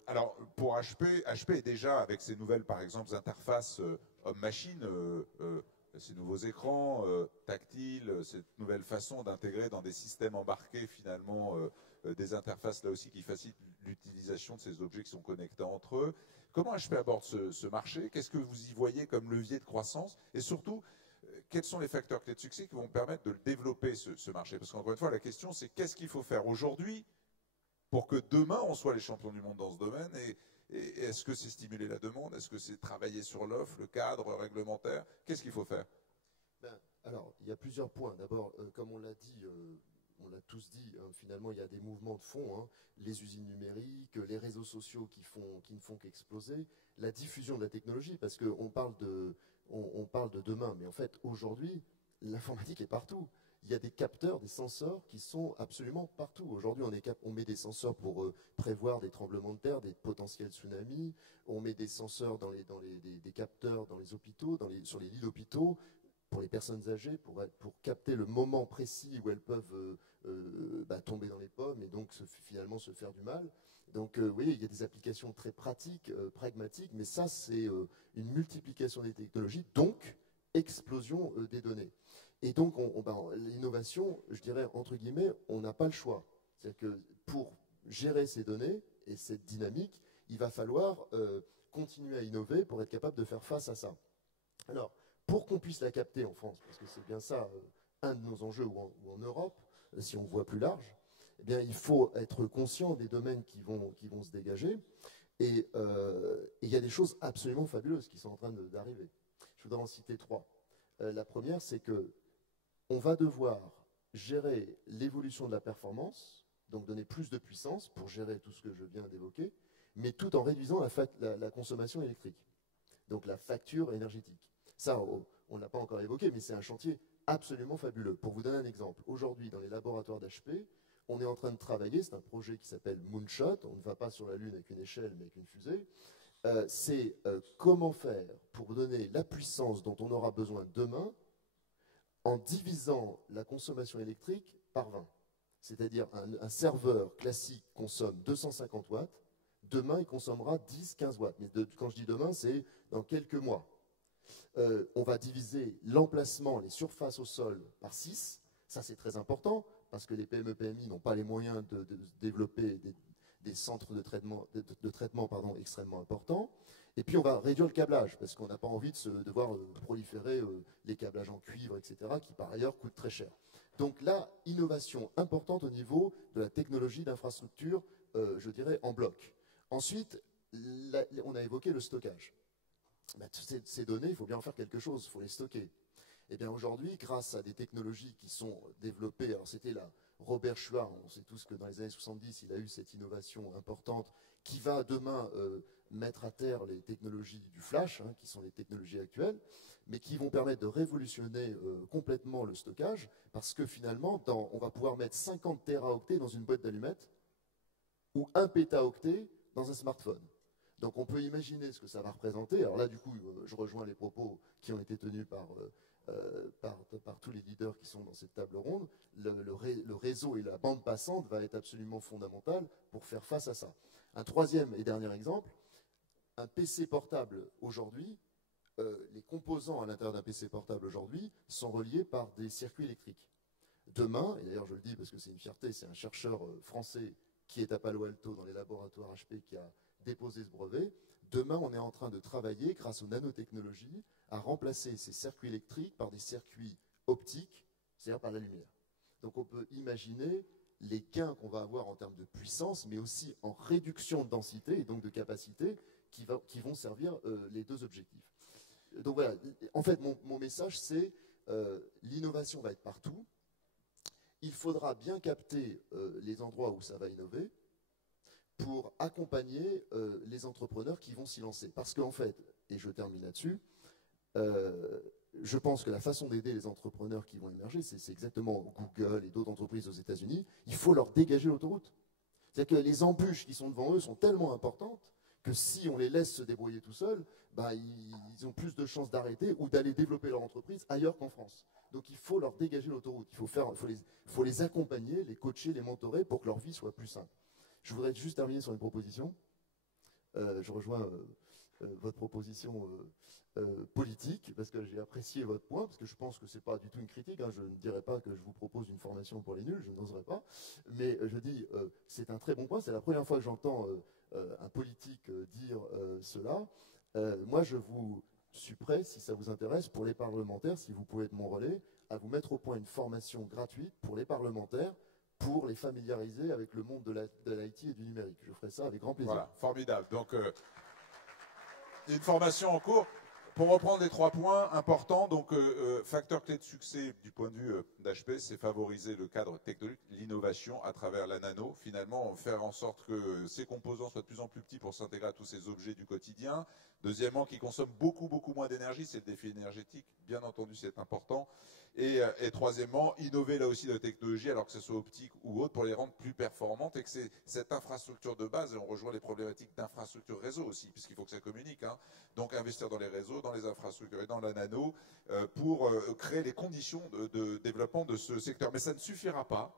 alors pour HP est déjà avec ses nouvelles, par exemple, interfaces homme-machine, ces nouveaux écrans tactiles, cette nouvelle façon d'intégrer dans des systèmes embarqués finalement des interfaces là aussi qui facilitent l'utilisation de ces objets qui sont connectés entre eux. Comment HP aborde ce marché? Qu'est-ce que vous y voyez comme levier de croissance? Et surtout, quels sont les facteurs clés de succès qui vont permettre de le développer, ce marché? Parce qu'encore une fois, la question, c'est qu'est-ce qu'il faut faire aujourd'hui pour que demain, on soit les champions du monde dans ce domaine? Et est-ce que c'est stimuler la demande? Est-ce que c'est travailler sur l'offre, le cadre réglementaire? Qu'est-ce qu'il faut faire? Alors, il y a plusieurs points. D'abord, comme on l'a dit, on l'a tous dit, hein, finalement, il y a des mouvements de fond. Hein, les usines numériques, les réseaux sociaux qui ne font qu'exploser, la diffusion de la technologie, parce qu'on parle de demain, mais en fait, aujourd'hui, l'informatique est partout. Il y a des capteurs, des sensors qui sont absolument partout. Aujourd'hui, on met des sensors pour prévoir des tremblements de terre, des potentiels tsunamis. On met des senseurs des capteurs dans les hôpitaux, sur les lits d'hôpitaux, pour les personnes âgées, pour capter le moment précis où elles peuvent tomber dans les pommes et donc finalement se faire du mal. Donc, vous voyez, il y a des applications très pratiques, pragmatiques, mais ça, c'est une multiplication des technologies, donc explosion des données. Et donc, l'innovation, je dirais, entre guillemets, on n'a pas le choix. C'est-à-dire que pour gérer ces données et cette dynamique, il va falloir continuer à innover pour être capable de faire face à ça. Alors, pour qu'on puisse la capter en France, parce que c'est bien ça un de nos enjeux, ou en Europe, si on voit plus large, eh bien, il faut être conscient des domaines qui vont se dégager. Et il y a des choses absolument fabuleuses qui sont en train d'arriver. Je voudrais en citer 3. La première, c'est que on va devoir gérer l'évolution de la performance, donc donner plus de puissance pour gérer tout ce que je viens d'évoquer, mais tout en réduisant la consommation électrique, donc la facture énergétique. Ça, on ne l'a pas encore évoqué, mais c'est un chantier absolument fabuleux. Pour vous donner un exemple, aujourd'hui, dans les laboratoires d'HP, on est en train de travailler, c'est un projet qui s'appelle Moonshot, on ne va pas sur la Lune avec une échelle, mais avec une fusée, c'est comment faire pour donner la puissance dont on aura besoin demain en divisant la consommation électrique par 20. C'est-à-dire un serveur classique consomme 250 watts, demain il consommera 10-15 watts. Mais quand je dis demain, c'est dans quelques mois. On va diviser l'emplacement, les surfaces au sol par 6. Ça, c'est très important, parce que les PME-PMI n'ont pas les moyens de développer des centres de traitement, extrêmement importants. Et puis, on va réduire le câblage, parce qu'on n'a pas envie de voir proliférer les câblages en cuivre, etc., qui, par ailleurs, coûtent très cher. Donc là, innovation importante au niveau de la technologie d'infrastructure, je dirais, en bloc. Ensuite, on a évoqué le stockage. Ces données, il faut bien en faire quelque chose, il faut les stocker. Et bien aujourd'hui, grâce à des technologies qui sont développées, alors c'était là, Robert Shua, on sait tous que dans les années 70, il a eu cette innovation importante qui va demain mettre à terre les technologies du flash, qui sont les technologies actuelles, mais qui vont permettre de révolutionner complètement le stockage, parce que finalement, on va pouvoir mettre 50 téraoctets dans une boîte d'allumettes ou 1 pétaoctet dans un smartphone. Donc on peut imaginer ce que ça va représenter. Alors là, du coup, je rejoins les propos qui ont été tenus par tous les leaders qui sont dans cette table ronde. Le réseau et la bande passante va être absolument fondamental pour faire face à ça. Un troisième et dernier exemple, un PC portable aujourd'hui, les composants à l'intérieur d'un PC portable aujourd'hui sont reliés par des circuits électriques. Demain, et d'ailleurs je le dis parce que c'est une fierté, c'est un chercheur français qui est à Palo Alto dans les laboratoires HP qui a déposé ce brevet. Demain, on est en train de travailler, grâce aux nanotechnologies, à remplacer ces circuits électriques par des circuits optiques, c'est-à-dire par la lumière. Donc on peut imaginer les gains qu'on va avoir en termes de puissance, mais aussi en réduction de densité et donc de capacité qui vont servir les deux objectifs. Donc voilà, en fait, mon message, c'est l'innovation va être partout. Il faudra bien capter les endroits où ça va innover pour accompagner les entrepreneurs qui vont s'y lancer. Parce qu'en fait, et je termine là-dessus, je pense que la façon d'aider les entrepreneurs qui vont émerger, c'est exactement Google et d'autres entreprises aux États-Unis, il faut leur dégager l'autoroute. C'est-à-dire que les embûches qui sont devant eux sont tellement importantes que si on les laisse se débrouiller tout seuls, ils ont plus de chances d'arrêter ou d'aller développer leur entreprise ailleurs qu'en France. Donc il faut leur dégager l'autoroute, il faut les accompagner, les coacher, les mentorer pour que leur vie soit plus simple. Je voudrais juste terminer sur une proposition. Je rejoins votre proposition politique, parce que j'ai apprécié votre point, parce que je pense que ce n'est pas du tout une critique. Je ne dirais pas que je vous propose une formation pour les nuls, je n'oserais pas. Mais je dis, c'est un très bon point. C'est la première fois que j'entends un politique dire cela. Moi, je vous suis prêt, si ça vous intéresse, pour les parlementaires, si vous pouvez être mon relais, à vous mettre au point une formation gratuite pour les parlementaires, pour les familiariser avec le monde de l'IT et du numérique. Je ferai ça avec grand plaisir. Voilà, formidable. Donc, une formation en cours. Pour reprendre les 3 points importants, donc facteur clé de succès du point de vue d'HP, c'est favoriser le cadre technologique, l'innovation à travers la nano. Finalement, faire en sorte que ces composants soient de plus en plus petits pour s'intégrer à tous ces objets du quotidien. Deuxièmement, qui consomment beaucoup moins d'énergie, c'est le défi énergétique. Bien entendu, c'est important. Et troisièmement, innover là aussi la technologie, alors que ce soit optique ou autre, pour les rendre plus performantes et que c'est cette infrastructure de base, et on rejoint les problématiques d'infrastructure réseau aussi, puisqu'il faut que ça communique. Donc investir dans les réseaux, dans les infrastructures et dans la nano pour créer les conditions de développement de ce secteur. Mais ça ne suffira pas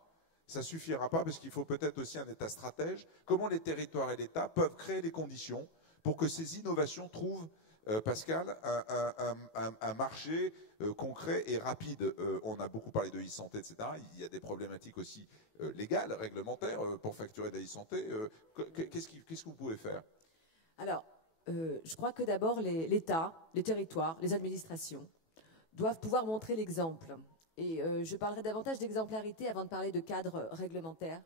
Ça ne suffira pas parce qu'il faut peut-être aussi un État stratège. Comment les territoires et l'État peuvent créer les conditions pour que ces innovations trouvent, Pascal, un marché concret et rapide. On a beaucoup parlé de e-santé, etc. Il y a des problématiques aussi légales, réglementaires, pour facturer de la e-santé. Qu'est-ce que vous pouvez faire? Alors, je crois que d'abord l'État, les territoires, les administrations doivent pouvoir montrer l'exemple. Et je parlerai davantage d'exemplarité avant de parler de cadre réglementaire.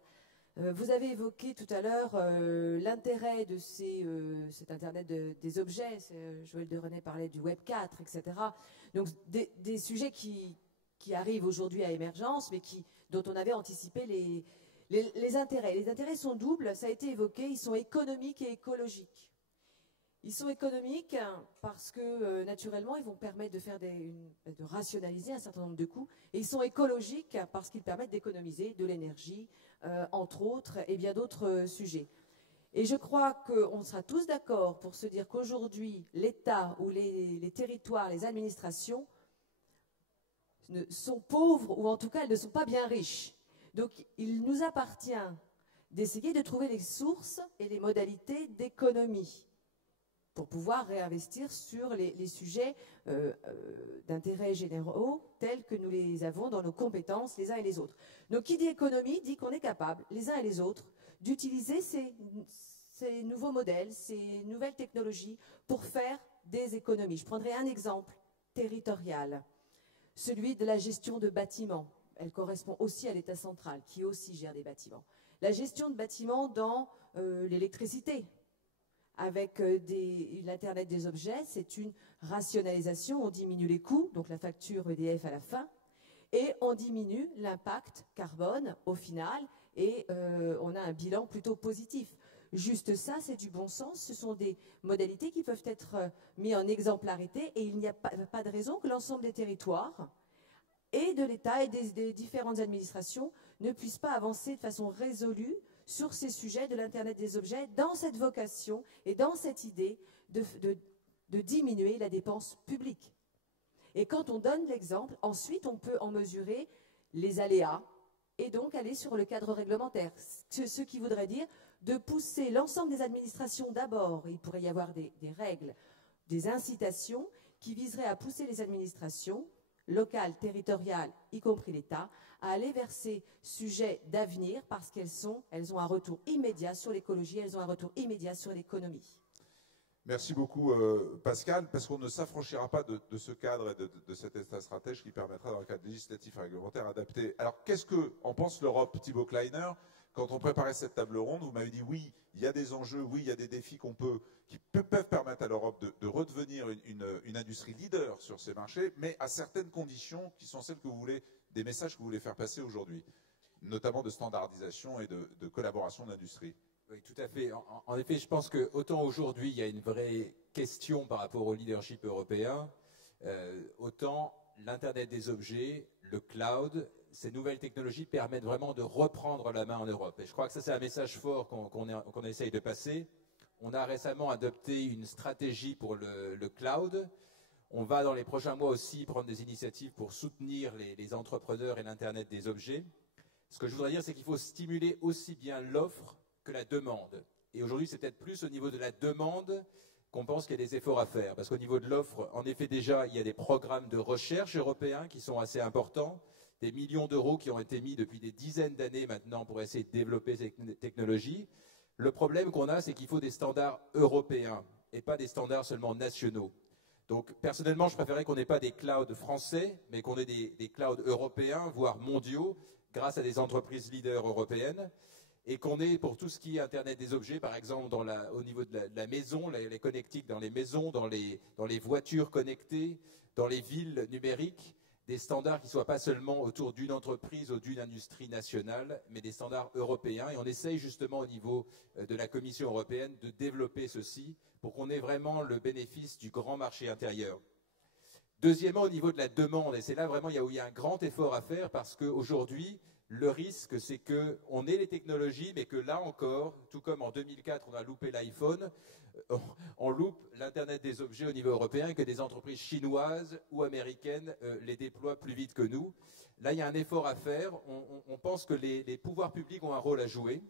Vous avez évoqué tout à l'heure l'intérêt de cet Internet des objets. Joël de René parlait du Web 4, etc. Donc des sujets qui arrivent aujourd'hui à émergence, mais dont on avait anticipé les intérêts. Les intérêts sont doubles, ça a été évoqué, ils sont économiques et écologiques. Ils sont économiques parce que, naturellement, ils vont permettre de rationaliser un certain nombre de coûts. Et ils sont écologiques parce qu'ils permettent d'économiser de l'énergie, entre autres, et bien d'autres sujets. Et je crois qu'on sera tous d'accord pour se dire qu'aujourd'hui, l'État ou les territoires, les administrations sont pauvres, ou en tout cas, elles ne sont pas bien riches. Donc, il nous appartient d'essayer de trouver les sources et les modalités d'économie pour pouvoir réinvestir sur les sujets d'intérêt généraux tels que nous les avons dans nos compétences les uns et les autres. Donc qui dit économie dit qu'on est capable, les uns et les autres, d'utiliser ces nouveaux modèles, ces nouvelles technologies pour faire des économies. Je prendrai un exemple territorial, celui de la gestion de bâtiments. Elle correspond aussi à l'État central qui aussi gère des bâtiments. La gestion de bâtiments dans l'électricité. Avec l'Internet des objets, c'est une rationalisation, on diminue les coûts, donc la facture EDF à la fin, et on diminue l'impact carbone au final, et on a un bilan plutôt positif. Juste ça, c'est du bon sens, ce sont des modalités qui peuvent être mises en exemplarité, et il n'y a pas de raison que l'ensemble des territoires, et de l'État et des différentes administrations, ne puissent pas avancer de façon résolue sur ces sujets de l'Internet des objets, dans cette vocation et dans cette idée de diminuer la dépense publique. Et quand on donne l'exemple, ensuite on peut en mesurer les aléas et donc aller sur le cadre réglementaire. Ce qui voudrait dire de pousser l'ensemble des administrations d'abord. Il pourrait y avoir des règles, des incitations qui viseraient à pousser les administrations locales, territoriales, y compris l'État, à aller vers ces sujets d'avenir parce qu'elles ont un retour immédiat sur l'écologie, elles ont un retour immédiat sur l'économie. Merci beaucoup Pascal, parce qu'on ne s'affranchira pas de ce cadre et de cet état stratège qui permettra dans le cadre législatif et réglementaire adapté. Alors qu'est-ce qu'en pense l'Europe, Thibaut Kleiner? Quand on préparait cette table ronde, vous m'avez dit oui, il y a des enjeux, oui, il y a des défis qui peuvent permettre à l'Europe de redevenir une industrie leader sur ces marchés, mais à certaines conditions qui sont celles que vous voulez, des messages que vous voulez faire passer aujourd'hui, notamment de standardisation et de collaboration d'industrie. Oui, tout à fait. En effet, je pense que autant aujourd'hui il y a une vraie question par rapport au leadership européen, autant l'Internet des objets, le cloud, ces nouvelles technologies permettent vraiment de reprendre la main en Europe. Et je crois que ça, c'est un message fort qu'on essaye de passer. On a récemment adopté une stratégie pour le cloud. On va dans les prochains mois aussi prendre des initiatives pour soutenir les entrepreneurs et l'Internet des objets. Ce que je voudrais dire, c'est qu'il faut stimuler aussi bien l'offre que la demande. Et aujourd'hui, c'est peut-être plus au niveau de la demande qu'on pense qu'il y a des efforts à faire. Parce qu'au niveau de l'offre, en effet, déjà, il y a des programmes de recherche européens qui sont assez importants. Des millions d'euros qui ont été mis depuis des dizaines d'années maintenant pour essayer de développer ces technologies. Le problème qu'on a, c'est qu'il faut des standards européens et pas des standards seulement nationaux. Donc, personnellement, je préférerais qu'on n'ait pas des clouds français, mais qu'on ait des clouds européens, voire mondiaux, grâce à des entreprises leaders européennes, et qu'on ait, pour tout ce qui est Internet des objets, par exemple, au niveau de la maison, les connectiques dans les maisons, dans les voitures connectées, dans les villes numériques, des standards qui ne soient pas seulement autour d'une entreprise ou d'une industrie nationale, mais des standards européens. Et on essaye justement au niveau de la Commission européenne de développer ceci pour qu'on ait vraiment le bénéfice du grand marché intérieur. Deuxièmement, au niveau de la demande, et c'est là vraiment où il y a un grand effort à faire parce qu'aujourd'hui, Le risque, c'est qu'on ait les technologies, mais que là encore, tout comme en 2004, on a loupé l'iPhone, on loupe l'Internet des objets au niveau européen et que des entreprises chinoises ou américaines les déploient plus vite que nous. Là, il y a un effort à faire. On pense que les pouvoirs publics ont un rôle à jouer.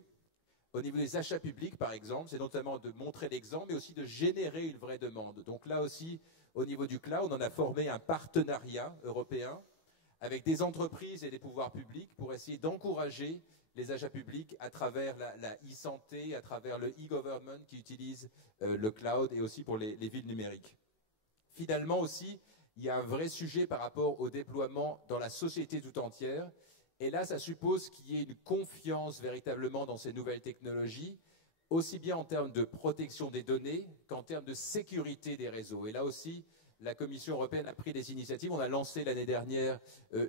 Au niveau des achats publics, par exemple, c'est notamment de montrer l'exemple, mais aussi de générer une vraie demande. Donc là aussi, au niveau du cloud, on a formé un partenariat européen avec des entreprises et des pouvoirs publics pour essayer d'encourager les achats publics à travers la e-santé, à travers le e-government qui utilise le cloud et aussi pour les villes numériques. Finalement aussi, il y a un vrai sujet par rapport au déploiement dans la société tout entière. Et là, ça suppose qu'il y ait une confiance véritablement dans ces nouvelles technologies, aussi bien en termes de protection des données qu'en termes de sécurité des réseaux. Et là aussi, la Commission européenne a pris des initiatives. On a lancé l'année dernière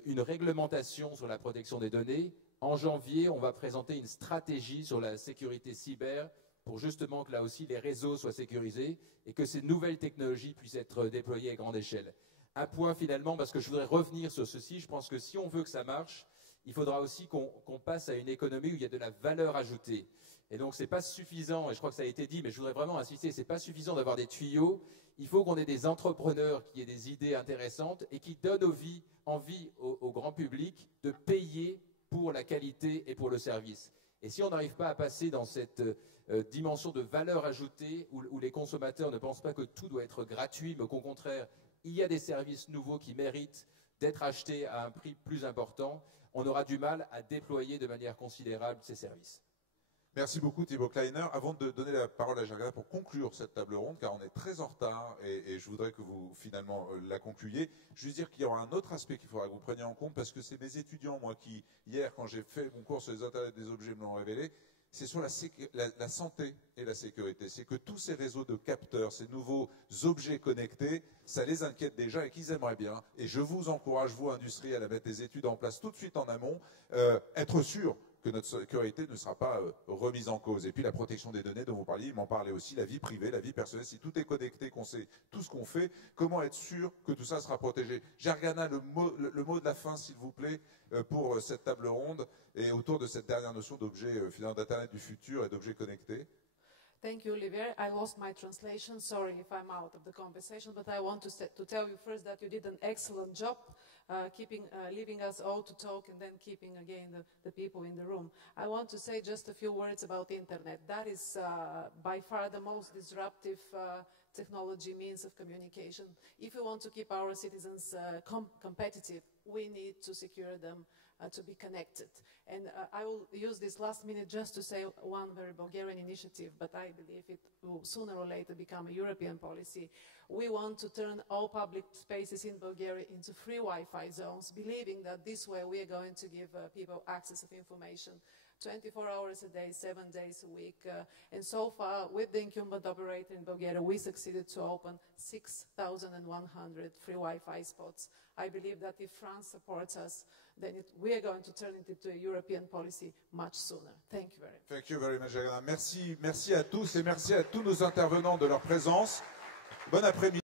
une réglementation sur la protection des données. En janvier, on va présenter une stratégie sur la sécurité cyber pour justement que là aussi les réseaux soient sécurisés et que ces nouvelles technologies puissent être déployées à grande échelle. Un point finalement, parce que je voudrais revenir sur ceci, je pense que si on veut que ça marche, il faudra aussi qu'on passe à une économie où il y a de la valeur ajoutée. Et donc, ce n'est pas suffisant, et je crois que ça a été dit, mais je voudrais vraiment insister, ce n'est pas suffisant d'avoir des tuyaux. Il faut qu'on ait des entrepreneurs qui aient des idées intéressantes et qui donnent envie au grand public de payer pour la qualité et pour le service. Et si on n'arrive pas à passer dans cette dimension de valeur ajoutée, où les consommateurs ne pensent pas que tout doit être gratuit, mais qu'au contraire, il y a des services nouveaux qui méritent d'être achetés à un prix plus important, on aura du mal à déployer de manière considérable ces services. Merci beaucoup Thibaut Kleiner. Avant de donner la parole à Jacques pour conclure cette table ronde, car on est très en retard et je voudrais que vous finalement la concluiez, juste dire qu'il y aura un autre aspect qu'il faudra que vous preniez en compte parce que c'est mes étudiants, moi, qui, hier, quand j'ai fait mon cours sur les Internet des objets, me l'ont révélé, c'est sur la santé et la sécurité. C'est que tous ces réseaux de capteurs, ces nouveaux objets connectés, ça les inquiète déjà et qu'ils aimeraient bien. Et je vous encourage, vous, industriels, à mettre des études en place tout de suite en amont, être sûr que notre sécurité ne sera pas remise en cause. Et puis la protection des données dont vous parliez, il m'en parlait aussi, la vie privée, la vie personnelle. Si tout est connecté, qu'on sait tout ce qu'on fait, comment être sûr que tout ça sera protégé? Gergana, le mot de la fin, s'il vous plaît, pour cette table ronde et autour de cette dernière notion d'objet, finalement, d'Internet du futur et d'objets connectés. Thank you, Olivier. I lost my translation. Sorry if I'm out of the conversation, but I want to tell you first that you did an excellent job leaving us all to talk and then keeping again the people in the room. I want to say just a few words about the internet. That is by far the most disruptive technology means of communication. If we want to keep our citizens competitive, we need to secure them to be connected. And I will use this last minute just to say one very Bulgarian initiative, but I believe it will sooner or later become a European policy. We want to turn all public spaces in Bulgaria into free Wi-Fi zones, believing that this way we are going to give people access of information 24 hours a day, 7 days a week. And so far, with the incumbent operator in Bulgaria, we succeeded to open 6,100 free Wi-Fi spots. I believe that if France supports us, then we are going to turn it into a European policy much sooner. Thank you very much. Thank you very much, Gergana. Merci à tous et merci à tous nos intervenants de leur présence. Bon après-midi.